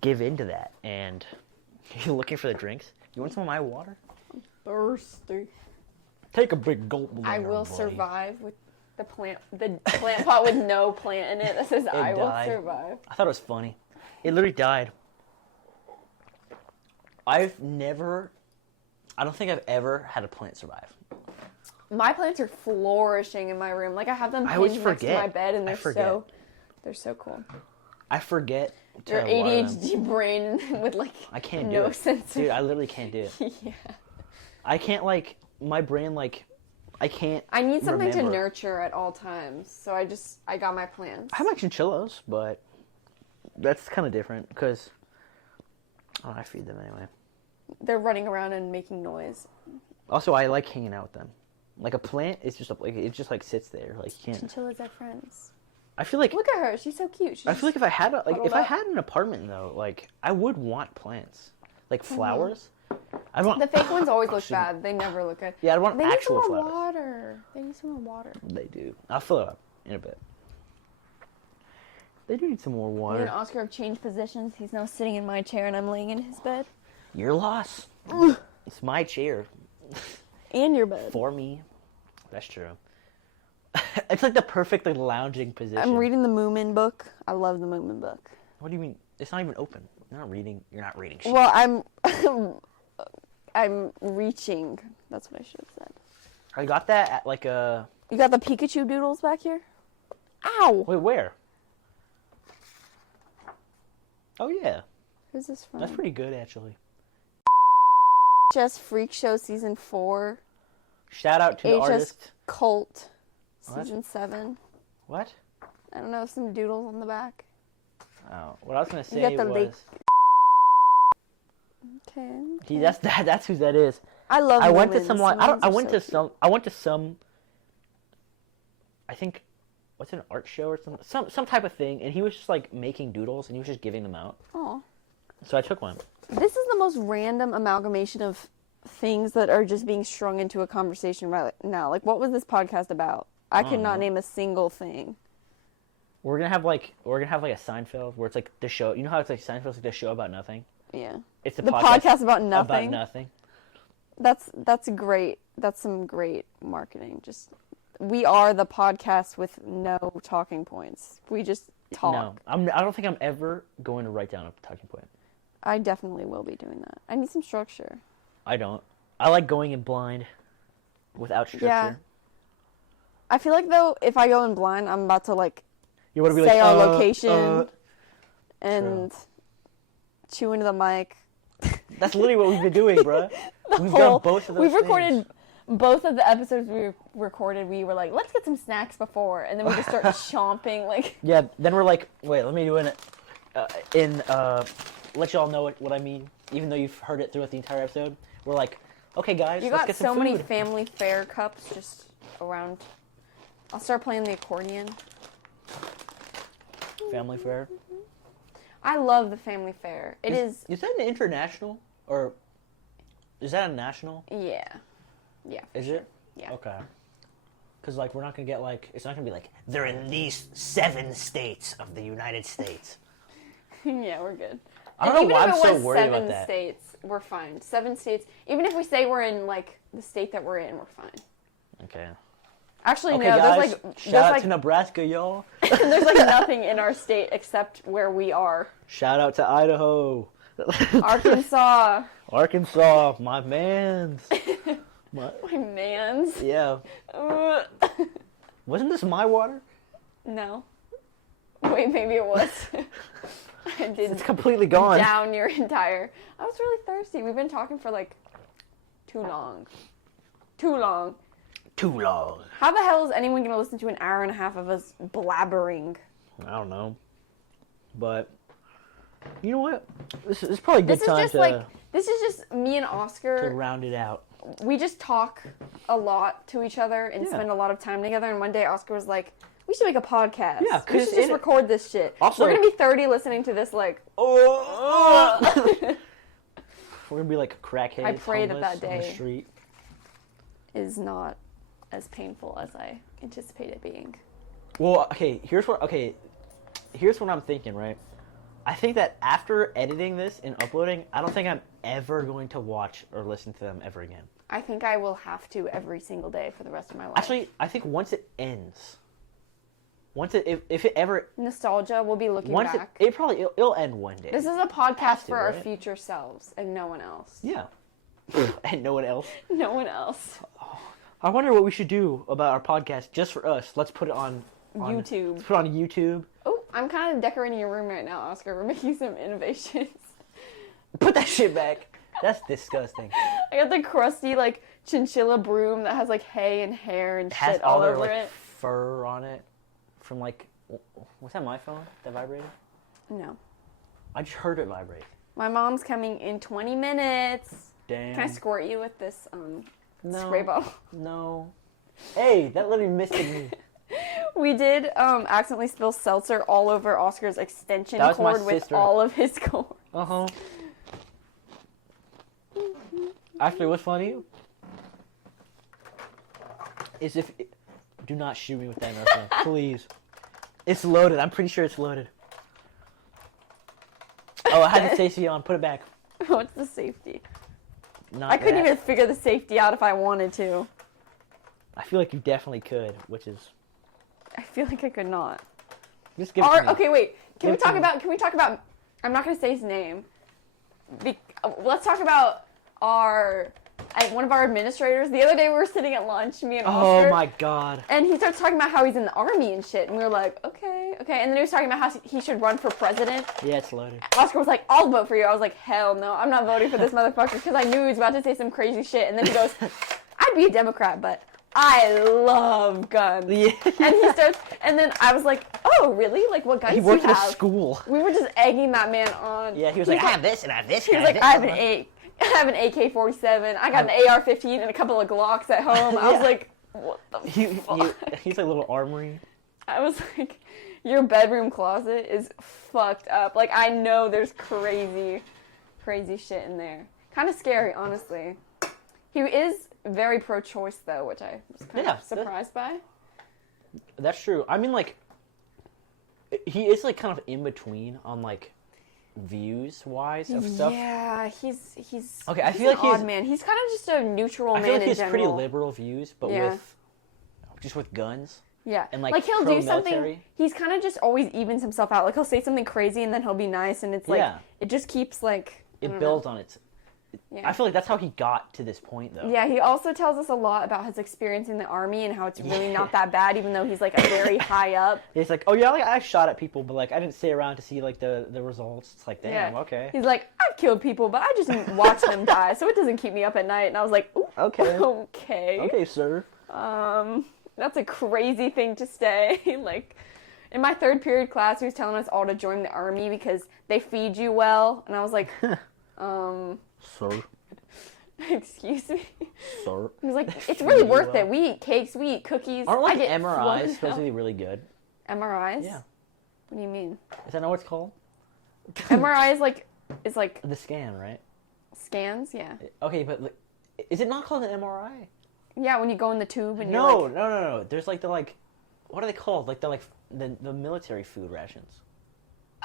give into that. And you're looking for the drinks. You want some of my water? Thirsty. Take a big gulp. I there, will buddy. survive with the plant pot with no plant in it that says I will died. survive. I thought it was funny. It literally died. I don't think I've ever had a plant survive. My plants are flourishing in my room. Like, I have them I always pinned next to forget. my bed, and I they're forget. so cool. I forget to Your water them. ADHD brain with like I can't do no it. sense. Dude, I literally can't do it. Yeah. I can't like my brain like I can't. I need something to remember. nurture at all times, so I got my plants. I have my chinchillas, but that's kind of different because I feed them anyway. They're running around and making noise. Also, I like hanging out with them. Like a plant is just like it just like sits there. Like you can't. Chinchillas are friends. I feel like Look at her. She's so cute. I feel like if I had huddled I up. had an apartment though, like I would want plants, like flowers. I want The fake ones always look shouldn't- bad. They never look good. Yeah, I want They need actual some more flowers. water. They need some more water. They do. I'll fill it up in a bit. They do need some more Me water. and Oscar have changed positions. He's now sitting in my chair and I'm laying in his bed. Your loss. It's my chair And your bed. for me. That's true. It's like the perfect like lounging position. I'm reading the Moomin book. I love the Moomin book. What do you mean? It's not even open. You're not reading. You're not reading shit. Well, I'm reaching. That's what I should have said. I got that at like a. You got the Pikachu doodles back here? Ow! Wait, where? Oh yeah, Who's this from? that's pretty good actually. HS Freak Show Season 4. Shout out to the HS artist. Cult What? Season 7. What? I don't know, some doodles on the back. Oh, what I was gonna say got the was. lake- Okay. That's who that is. I love I went to Moomins. some like I Moomins are went so to some I went to some. I think, what's an art show or some type of thing, and he was just like making doodles and he was just giving them out. Aw. So I took one. This is the most random amalgamation of things that are just being strung into a conversation right now. Like, what was this podcast about? I could not know. name a single thing. We're gonna have like a Seinfeld where it's like the show. You know how it's like Seinfeld's like the show about nothing. Yeah. It's The podcast about nothing. About nothing. That's great. That's some great marketing. Just we are the podcast with no talking points. We just talk. No, I don't think I'm ever going to write down a talking point. I definitely will be doing that. I need some structure. I don't. I like going in blind, without structure. Yeah. I feel like though, if I go in blind, I'm about to like You want to be say like our location and True. chew into the mic. That's literally what we've been doing, bruh. We've whole- done both of those. We've things. recorded both of the episodes we recorded. We were like, let's get some snacks before, and then we just start chomping like. Yeah. Then we're like, wait, let me do it let y'all know what I mean, even though you've heard it throughout the entire episode. We're like, okay, guys, You let's got get so some food. many family fare cups just around. I'll start playing the accordion. Family fair. I love the family fair. It is. Is that an international or is that a national? Yeah. Yeah. Is it? Yeah. Okay. Because like we're not gonna get like it's not gonna be like they're in these 7 states of the United States. Yeah, we're good. I don't know Even why if I'm it so was worried 7 about that. states, we're fine. 7 states. Even if we say we're in like the state that we're in, we're fine. Okay. Actually, Okay, no. guys. There's Shout like out to Nebraska, y'all. there's like nothing in our state except where we are. Shout out to Idaho. Arkansas. Arkansas, my mans. My mans. Yeah. Wasn't this my water? No. Wait, maybe it was. I did. It's completely gone. Down your entire. I was really thirsty. We've been talking for like too long. Too long. Too long. How the hell is anyone going to listen to an hour and a half of us blabbering? I don't know. But, you know what? This is probably a good time to... This is just me and Oscar. To round it out. We just talk a lot to each other and spend a lot of time together. And one day Oscar was like, we should make a podcast. Yeah, we should just record this shit. Also, we're going to be 30 listening to this like, oh. We're going to be like crackheads. I pray that day on the street. Is not as painful as I anticipate it being. Well, okay, here's what I'm thinking, right? I think that after editing this and uploading, I don't think I'm ever going to watch or listen to them ever again. I think I will have to every single day for the rest of my life. Actually, I think once it ends, if it ever... Nostalgia, we'll be looking back. It'll end one day. This is a podcast for our future selves and no one else. Yeah. And no one else. No one else. I wonder what we should do about our podcast just for us. Let's put it on YouTube. Let's put it on YouTube. Oh, I'm kind of decorating your room right now, Oscar. We're making some innovations. Put that shit back. That's disgusting. I got the crusty, like, chinchilla broom that has, like, hay and hair and shit all over it. Fur on it. From, like, was that my phone that vibrated? No. I just heard it vibrate. My mom's coming in 20 minutes. Damn. Can I squirt you with this spray bottle? No. Hey, that literally missed me. We did accidentally spill seltzer all over Oscar's extension cord with all of his cord. Uh-huh. Actually, what's funny is do not shoot me with that Nerf gun, please. It's loaded. I'm pretty sure it's loaded. Oh, I had the safety on. Put it back. What's the safety? I couldn't even figure the safety out if I wanted to. I feel like you definitely could, which is... I feel like I could not. Just give it to me. Okay, wait. Can we talk about... I'm not going to say his name. Let's talk about one of our administrators. The other day we were sitting at lunch, me and Oscar. Oh my god. And he starts talking about how he's in the army and shit. And we were like, okay. And then he was talking about how he should run for president. Yeah, it's loaded. Oscar was like, I'll vote for you. I was like, hell no, I'm not voting for this motherfucker because I knew he was about to say some crazy shit. And then he goes, I'd be a Democrat, but I love guns. Yeah. And he starts, and then I was like, oh, really? Like, what guns do you have? He worked in a school. We were just egging that man on. Yeah, he was like, I have this and I have this. He was like, I have an AK-47. I got an AR-15 and a couple of Glocks at home. I was like, what the fuck? He's like a little armory. I was like, your bedroom closet is fucked up. Like, I know there's crazy shit in there. Kind of scary, honestly. He is very pro-choice, though, which I was kind of surprised by. That's true. I mean, like, he is, like, kind of in between on, like, views-wise of stuff. Yeah, he's okay, I feel like he's odd man. He's kind of just a neutral man in general. I feel like he's pretty liberal views, but with guns. Yeah. And like he'll do something. He's kind of just always evens himself out. Like he'll say something crazy and then he'll be nice, and it's like it just keeps like it builds on its. Yeah. I feel like that's how he got to this point, though. Yeah, he also tells us a lot about his experience in the army and how it's really not that bad, even though he's, like, a very high up. He's like, oh, yeah, like, I shot at people, but, like, I didn't stay around to see, like, the results. It's like, damn, okay. He's like, I've killed people, but I just didn't watch them die, so it doesn't keep me up at night. And I was like, ooh, okay. Okay, sir. That's a crazy thing to say. Like, in my third period class, he was telling us all to join the army because they feed you well. And I was like, Sir. Excuse me? Sir. He was like, it's really worth it. We eat cakes, we eat cookies. Aren't like MRIs supposed to be really good? MRIs? Yeah. What do you mean? Is that not what it's called? MRI is like the scan, right? Scans, yeah. Okay, but like, is it not called an MRI? Yeah, when you go in the tube and No. There's like what are they called? Like the military food rations.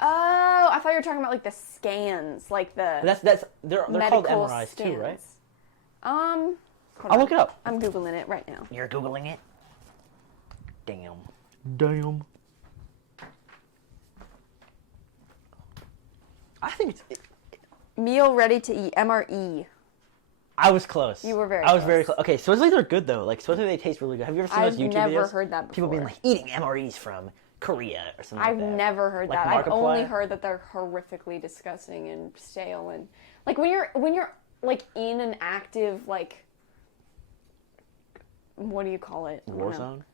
Oh, I thought you were talking about like the scans, like the they're called MRIs scans. Too, right? I'll look it up. I'm Googling it right now. You're Googling it? Damn. I think Meal ready to eat. MRE. I was close. You were very I was close. very close. Okay, supposedly they're good though. Like supposedly they taste really good. Have you ever seen those YouTube videos? I've never heard that before. People being like eating MREs from Korea or something I've like that. never heard Like that. I've Markiplier? only heard that they're horrifically disgusting and stale and like when you're like in an active like what do you call it? War zone?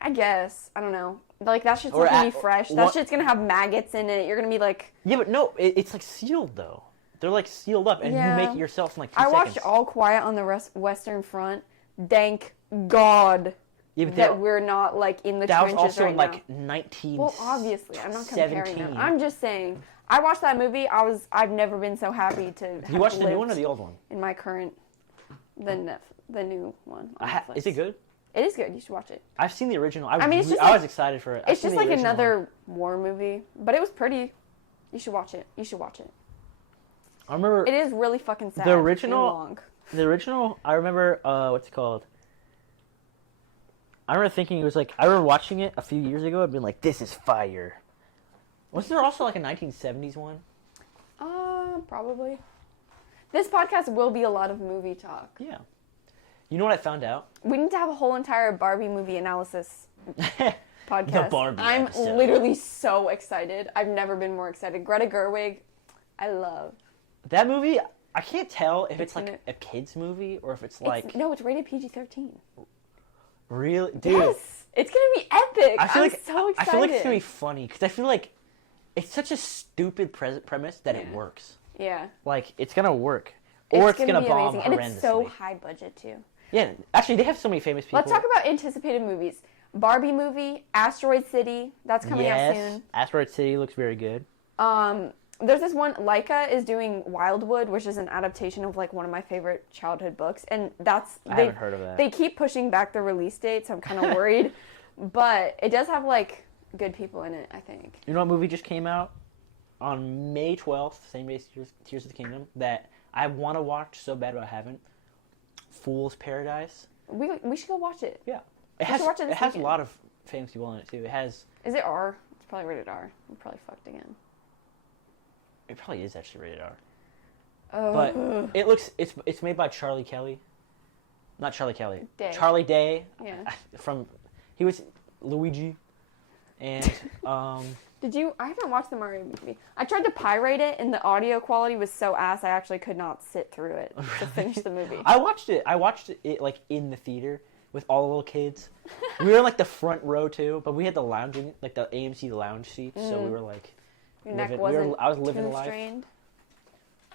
I guess. I don't know. Like that shit's Or not gonna at- be fresh. That shit's gonna have maggots in it. You're gonna be like Yeah, but no, it's like sealed though. They're like sealed up, and you make it yourself in like 2 seconds. I watched All Quiet on the Western Front. Thank God that we're not like in the trenches That was also right in now. like 19. Well, obviously, I'm not comparing 17. them. I'm just saying. I watched that movie. I've never been so happy to. Have You watched the new lived one or the old one? In my current, the new one. On Netflix. Is it good? It is good. You should watch it. I've seen the original. I mean, it's just I like- was excited for it. It's just like another war movie, but it was pretty. You should watch it. You should watch it. I remember It is really fucking sad. The original- and long. the original. I remember what's it called? I remember thinking it was like I remember watching it a few years ago and being like, "This is fire." Wasn't there also like a 1970s one? Probably. This podcast will be a lot of movie talk. Yeah. You know what I found out? We need to have a whole entire Barbie movie analysis podcast. The Barbie I'm episode. literally so excited. I've never been more excited. Greta Gerwig, I love. That movie. I can't tell if it's like gonna- a kids movie or if it's like No, it's rated PG-13. really, dude. Yes, it's gonna be epic. I feel I'm like so excited. I feel like it's gonna be funny because I feel like it's such a stupid premise that it Yeah. works. Yeah. Like it's gonna work, or it's gonna be bomb amazing, and it's so horrendously. high budget too. Yeah, actually, they have so many famous people. Let's talk about anticipated movies. Barbie movie, Asteroid City, that's coming out soon. Asteroid City looks very good. There's this one, Leica is doing Wildwood, which is an adaptation of like one of my favorite childhood books, and I haven't heard of that. They keep pushing back the release date, so I'm kind of worried, but it does have like good people in it, I think. You know what movie just came out on May 12th, same day as Tears of the Kingdom, that I want to watch so bad but I haven't? Fool's Paradise. We should go watch it. Yeah. We should watch it It this has a weekend. lot of famous people in it too. It has. Is it R? It's probably rated R. I'm probably fucked again. It probably is actually rated R. Oh. But it looks. It's made by Charlie Kelly. Not Charlie Kelly. Day. Charlie Day. Yeah. He was Luigi, and Did you? I haven't watched the Mario movie. I tried to pirate it, and the audio quality was so ass. I actually could not sit through it to finish the movie. I watched it like in the theater with all the little kids. We were in like the front row too, but we had the lounging, like the AMC lounge seats, so we were like. Your neck living- wasn't I was living too the life. strained.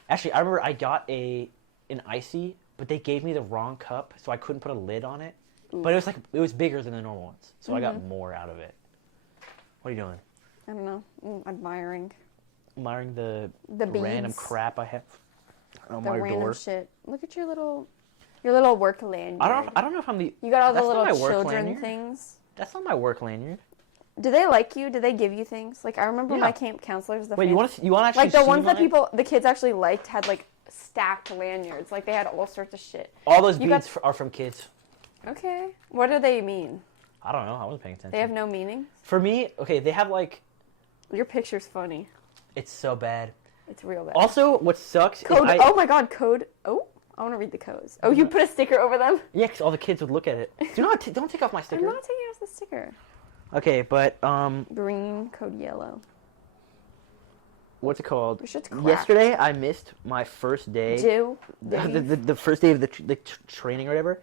Actually, I remember I got an icy, but they gave me the wrong cup, so I couldn't put a lid on it. Ooh. But it was bigger than the normal ones, so I got more out of it. What are you doing? I don't know. Admiring Admiring the the random beads. crap I have on The my random door. shit. Look at your little work lanyard. I don't know if I'm the. You got all the that's not little my work children lanyard. things. That's not my work lanyard. Do they like you? Do they give you things? Like I remember Yeah. my camp counselors. Wait, you want to actually like the see ones that mine? the kids actually liked had like stacked lanyards. Like they had all sorts of shit. All those You got- beads are from kids. Okay. What do they mean? I don't know. I wasn't paying attention. They have no meaning. For me, okay, they have like. Your picture's funny. It's so bad. It's real bad. Also, what sucks Code. is Oh my god, code. Oh, I want to read the codes. Oh, you put a sticker over them? yeah, 'cause all the kids would look at it. Don't take off my I'm sticker. not taking off the sticker. Okay, but Green, code yellow. what's it called? Your shit's cracked. Yesterday, I missed my first day. The first day of the training or whatever,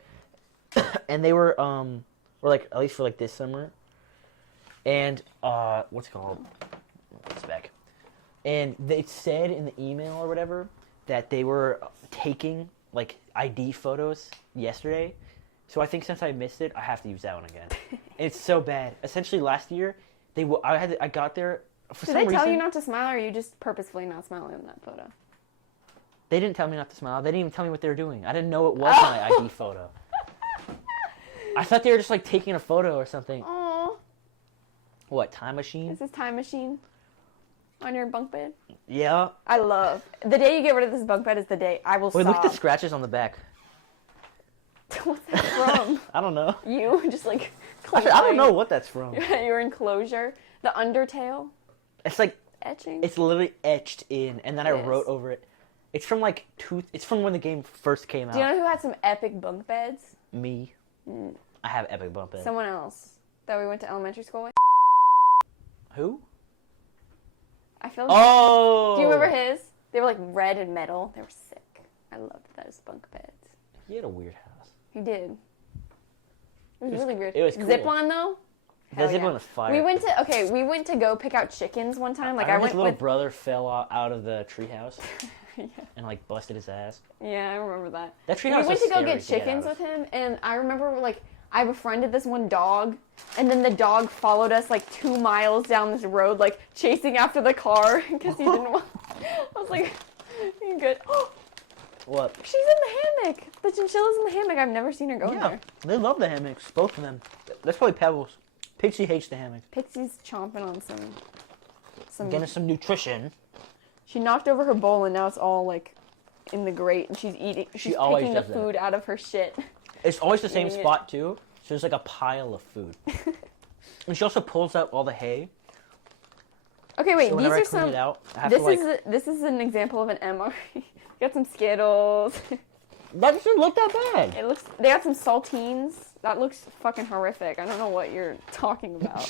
and they were or like at least for like this summer, and what's it called? It's back, and they said in the email or whatever that they were taking like ID photos yesterday. So I think since I missed it, I have to use that one again. It's so bad. Essentially, last year I got there for Did some they tell reason. you not to smile, or are you just purposefully not smiling in that photo? They didn't tell me not to smile. They didn't even tell me what they were doing. I didn't know it was my ID photo. I thought they were just like taking a photo or something. Aww. What, time machine? Is this time machine on your bunk bed? Yeah. I love. The day you get rid of this bunk bed is the day I will Wait, sob. look at the scratches on the back. What's that from? I don't know. You just like Actually, I don't know what that's from. your enclosure. The undertale. It's like etching? It's literally etched in, and then I Yes. wrote over it. It's from like It's from when the game first came out. Do you know who had some epic bunk beds? Me. I have epic bunk beds. Someone else that we went to elementary school with. Who? I feel like. Oh. Do you remember his? They were like red and metal. They were sick. I loved those bunk beds. He had a weird house. He did. It was really weird. It was cool. Zip line though. The Hell zip yeah. line was fire. We went to go pick out chickens one time. Like I I remember went his little with. brother fell out of the treehouse Yeah. and like busted his ass. Yeah, I remember that. That We treehouse went was to go scary get chickens out of. with him, and I remember like I befriended this one dog, and then the dog followed us like 2 miles down this road, like chasing after the car because he didn't want. I was like, "You good?" What? She's in the hammock. The chinchilla's in the hammock. I've never seen her go in Yeah, there. they love the hammocks, both of them. That's probably Pebbles. Pixie hates the hammocks. Pixie's chomping on some. Getting some nutrition. She knocked over her bowl, and now it's all like in the grate, and she's eating. She's always picking the does that. food out of her shit. It's always the same Yeah. spot too. So there's like a pile of food. And she also pulls out all the hay. Okay, wait. So These whenever I are clean some. it out, I have This to like. is this is an example of an MRE. Got some Skittles. That doesn't look that bad. It looks. They got some saltines. That looks fucking horrific. I don't know what you're talking about.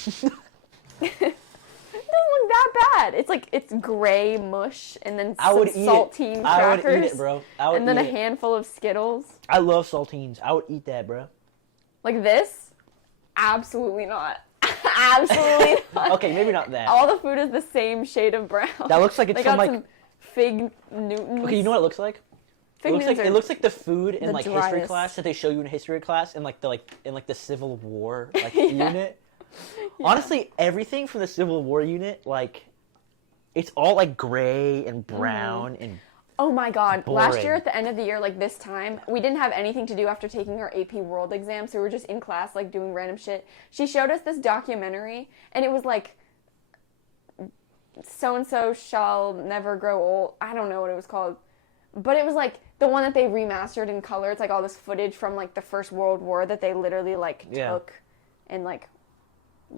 It doesn't look that bad. It's like it's gray mush and then I some would eat saltine it. crackers. I would eat it, bro. I would and then eat a it. handful of Skittles. I love saltines. I would eat that, bro. Like this? Absolutely not. Absolutely not. Okay, maybe not that. All the food is the same shade of brown. That looks like it's they from got like. some Fig Newtons. Okay, you know what it looks like? Fig Newtons It looks like the food in the like history driest. class that they show you in history class in like the Civil War like Yeah. unit. Honestly, everything from the Civil War unit, like it's all like gray and brown and Oh my god. Last boring. year at the end of the year, like this time, we didn't have anything to do after taking our AP World exam, so we were just in class like doing random shit. She showed us this documentary, and it was like so-and-so shall never grow old. I don't know what it was called. But it was like the one that they remastered in color. It's like all this footage from like the First World War that they literally like Yeah. took and like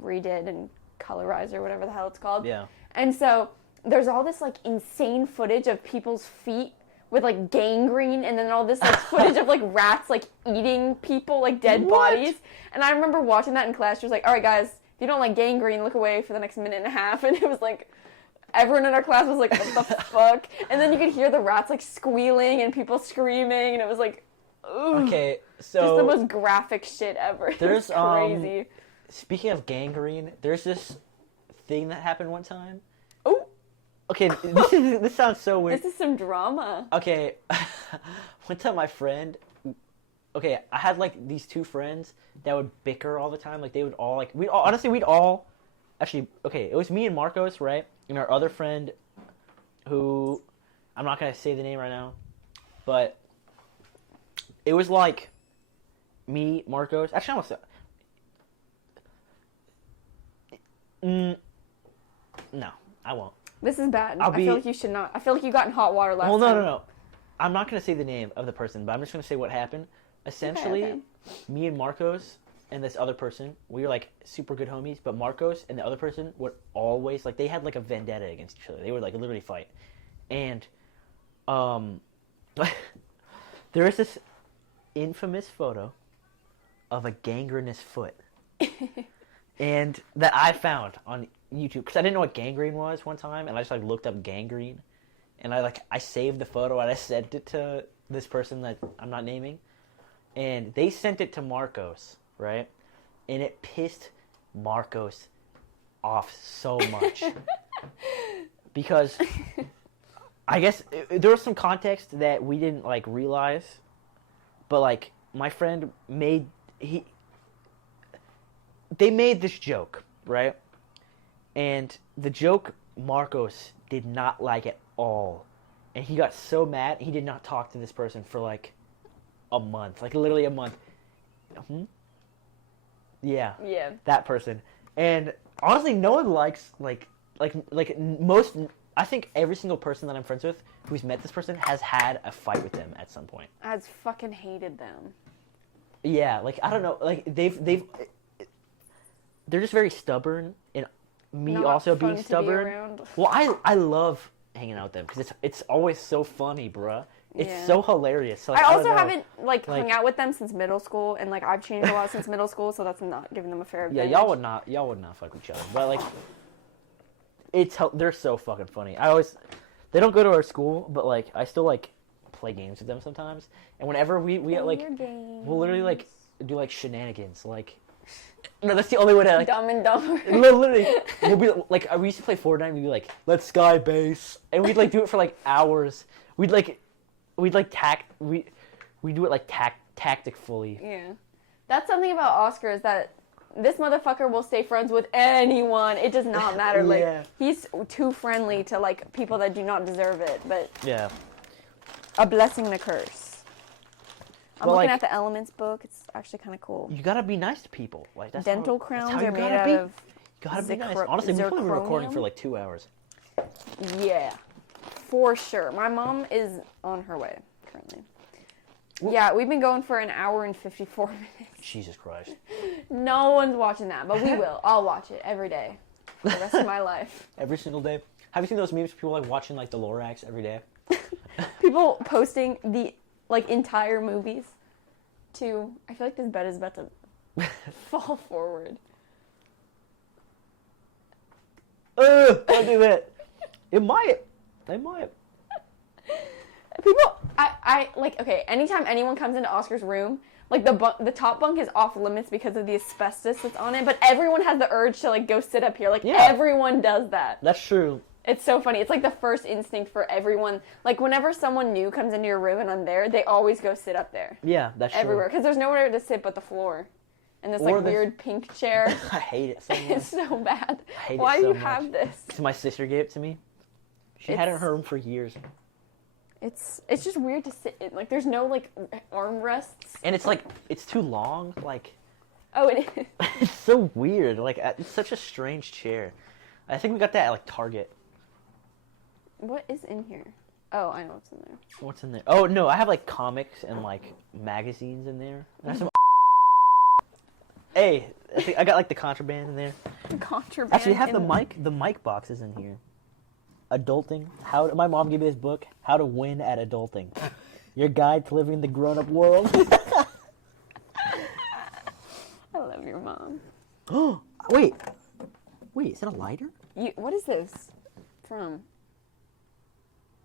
redid and colorized or whatever the hell it's called. yeah. And so there's all this like insane footage of people's feet with like gangrene, and then all this like footage of like rats like eating people, like dead What? bodies. And I remember watching that in class. She was like, "All right, guys, if you don't like gangrene, look away for the next minute and a half." And it was like everyone in our class was like, "What the fuck?" And then you could hear the rats like squealing and people screaming, and it was like, ooh, Okay, just the so most graphic shit ever. It there's, was crazy. speaking of gangrene, there's this thing that happened one time. Oh, Okay, this sounds so weird. this is some drama. Okay, one time my friend, okay, I had like these two friends that would bicker all the time. Like they would all like, actually, okay, it was me and Marcos, right? And our other friend, who, I'm not going to say the name right now, but it was like me, Marcos, actually I almost, no, I won't. This is bad. I'll I be- feel like you should not. I feel like you got in hot water last Well, time. no. I'm not going to say the name of the person, but I'm just going to say what happened. Essentially, okay. me and Marcos and this other person, we were like super good homies, but Marcos and the other person would always, like, they had like a vendetta against each other. They would like literally fight. And there is this infamous photo of a gangrenous foot. And that I found on YouTube, because I didn't know what gangrene was one time, and I just like looked up gangrene, and I saved the photo and I sent it to this person that I'm not naming, and they sent it to Marcos, right? And it pissed Marcos off so much because I guess there was some context that we didn't like realize, but like my friend they made this joke, right? And the joke Marcos did not like at all. And he got so mad, he did not talk to this person for like a month. Like literally a month. Yeah. Yeah. That person. And honestly, no one likes like most, I think every single person that I'm friends with who's met this person has had a fight with them at some point. I just fucking hated them. Yeah, like I don't know, like they're just very stubborn, and me not also fun being to be stubborn. around. Well, I love hanging out with them because it's always so funny, bruh. It's Yeah. so hilarious. So, like, I don't also know. haven't hung out with them since middle school, and like I've changed a lot since middle school, so that's not giving them a fair Yeah, advantage. y'all would not fuck with each other, but like, they're so fucking funny. They don't go to our school, but like I still like play games with them sometimes, and whenever we like we'll literally like do like shenanigans, like no, that's the only way to like. Dumb and Dumber. No, literally, we'll be like we used to play Fortnite. We'd be like, let's sky base, and we'd like do it for like hours. We do it like tactically. Yeah. That's something about Oscar is that this motherfucker will stay friends with anyone. It does not matter. Like Yeah. he's too friendly to like people that do not deserve it. But Yeah. a blessing and a curse. I'm Well, looking like- at the Elements book. It's actually kind of cool. You gotta be nice to people. Like that's Dental how, crowns that's how are you made gotta out be. of You gotta be nice. zircro- Honestly, we've probably been recording zirconium? for like 2 hours. Yeah, for sure. My mom is on her way currently. Yeah, we've been going for an hour and 54 minutes. Jesus Christ. No one's watching that, but we will. I'll watch it every day for the rest of my life. Every single day. Have you seen those memes of people like watching like the Lorax every day? People posting the like entire movies to. I feel like this bed is about to fall forward. Don't do that. It might. People, I like. Okay, anytime anyone comes into Oscar's room, like the top bunk is off limits because of the asbestos that's on it. But everyone has the urge to like go sit up here. Like everyone does that. That's true. It's so funny. It's like the first instinct for everyone. Like whenever someone new comes into your room and I'm there, they always go sit up there. Yeah, that's true. Everywhere, because there's nowhere to sit but the floor, and this Or like the- weird pink chair. I hate it so much. It's so bad. I hate Why it do so you have much. this? Because my sister gave it to me. She had it in It's- her room for years. It's just weird to sit in. Like there's no like armrests. And it's like, it's too long. Like, Oh, it is. it's so weird. Like, it's such a strange chair. I think we got that at like Target. What is in here? Oh, I know what's in there. What's in there? Oh, no, I have like comics and like magazines in there. And I have some. Hey, I got like the contraband in there. Contraband. Actually, I have in- the mic boxes in here. Adulting. My mom gave me this book, How to Win at Adulting. Your guide to living the grown-up world. I love your mom. Wait, is that a lighter? What is this from?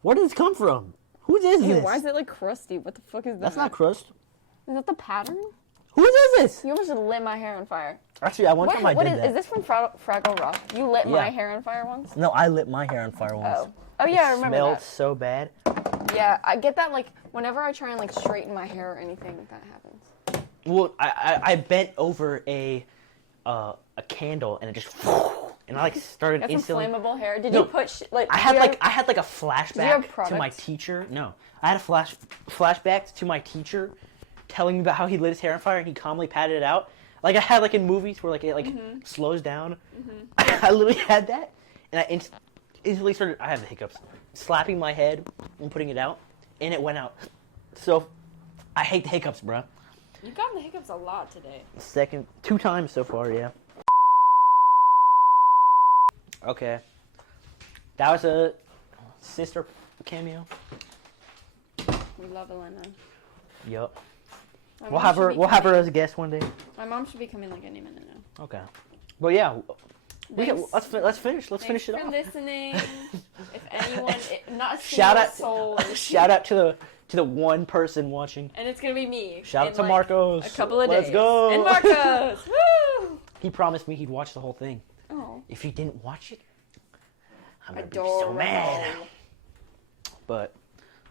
Where did this come from? Whose is Ew, this? why is it like crusty? What the fuck is that? That's not crust. Is that the pattern? Whose is this? You almost lit my hair on fire. Actually, one time I What did is that. is this from Fraggle Rock? You lit my Yeah. hair on fire once? No, I lit my hair on fire once. Oh yeah, I remember Smelled that. so bad. Yeah, I get that like whenever I try and like straighten my hair or anything, that happens. Well, I bent over a candle and it just and I like started Got some instantly. flammable hair. Did No, you put like? I had like a flashback have to my products? teacher. No, I had a flashback to my teacher telling me about how he lit his hair on fire and he calmly patted it out. Like I had like in movies where like it like slows down. I literally had that, and I instantly started. I have the hiccups. Slapping my head and putting it out, and it went out. So I hate the hiccups, bro. You got the hiccups a lot today. 2 times so far, yeah. Okay, that was a sister cameo. We love Elena. Yup. My We'll mom have should her. be We'll have her coming- as a guest one day. My mom should be coming like any minute now. Okay. But yeah, Thanks- let's finish. Let's Thanks finish it for off. listening. If anyone, not a Shout single out- soul. is Shout here. out to the one person watching. And it's gonna be me. Shout out in, to like, Marcos. A couple of Let's days. go. And Marcos. Woo! He promised me he'd watch the whole thing. Oh, If he didn't watch it, I'm gonna be adorable. so mad. But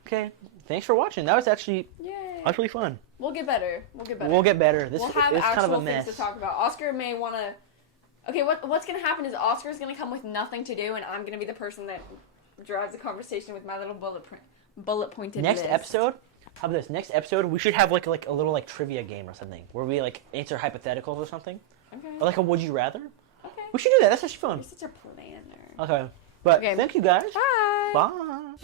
okay, thanks for watching. That was actually Yay. really fun. We'll get better. We'll get better. We'll get better. This We'll have is kind of actual a mess. things to talk about. Oscar may want to. Okay, what's gonna happen is Oscar's gonna come with nothing to do, and I'm gonna be the person that drives the conversation with my little bullet pointed. Next list. episode, how about this? Next episode, we should have like a little like trivia game or something where we like answer hypotheticals or something, Okay. or like a would you rather. Okay. We should do that. That's actually fun. You're such a planner. Okay, but Okay. thank you guys. Bye. Bye.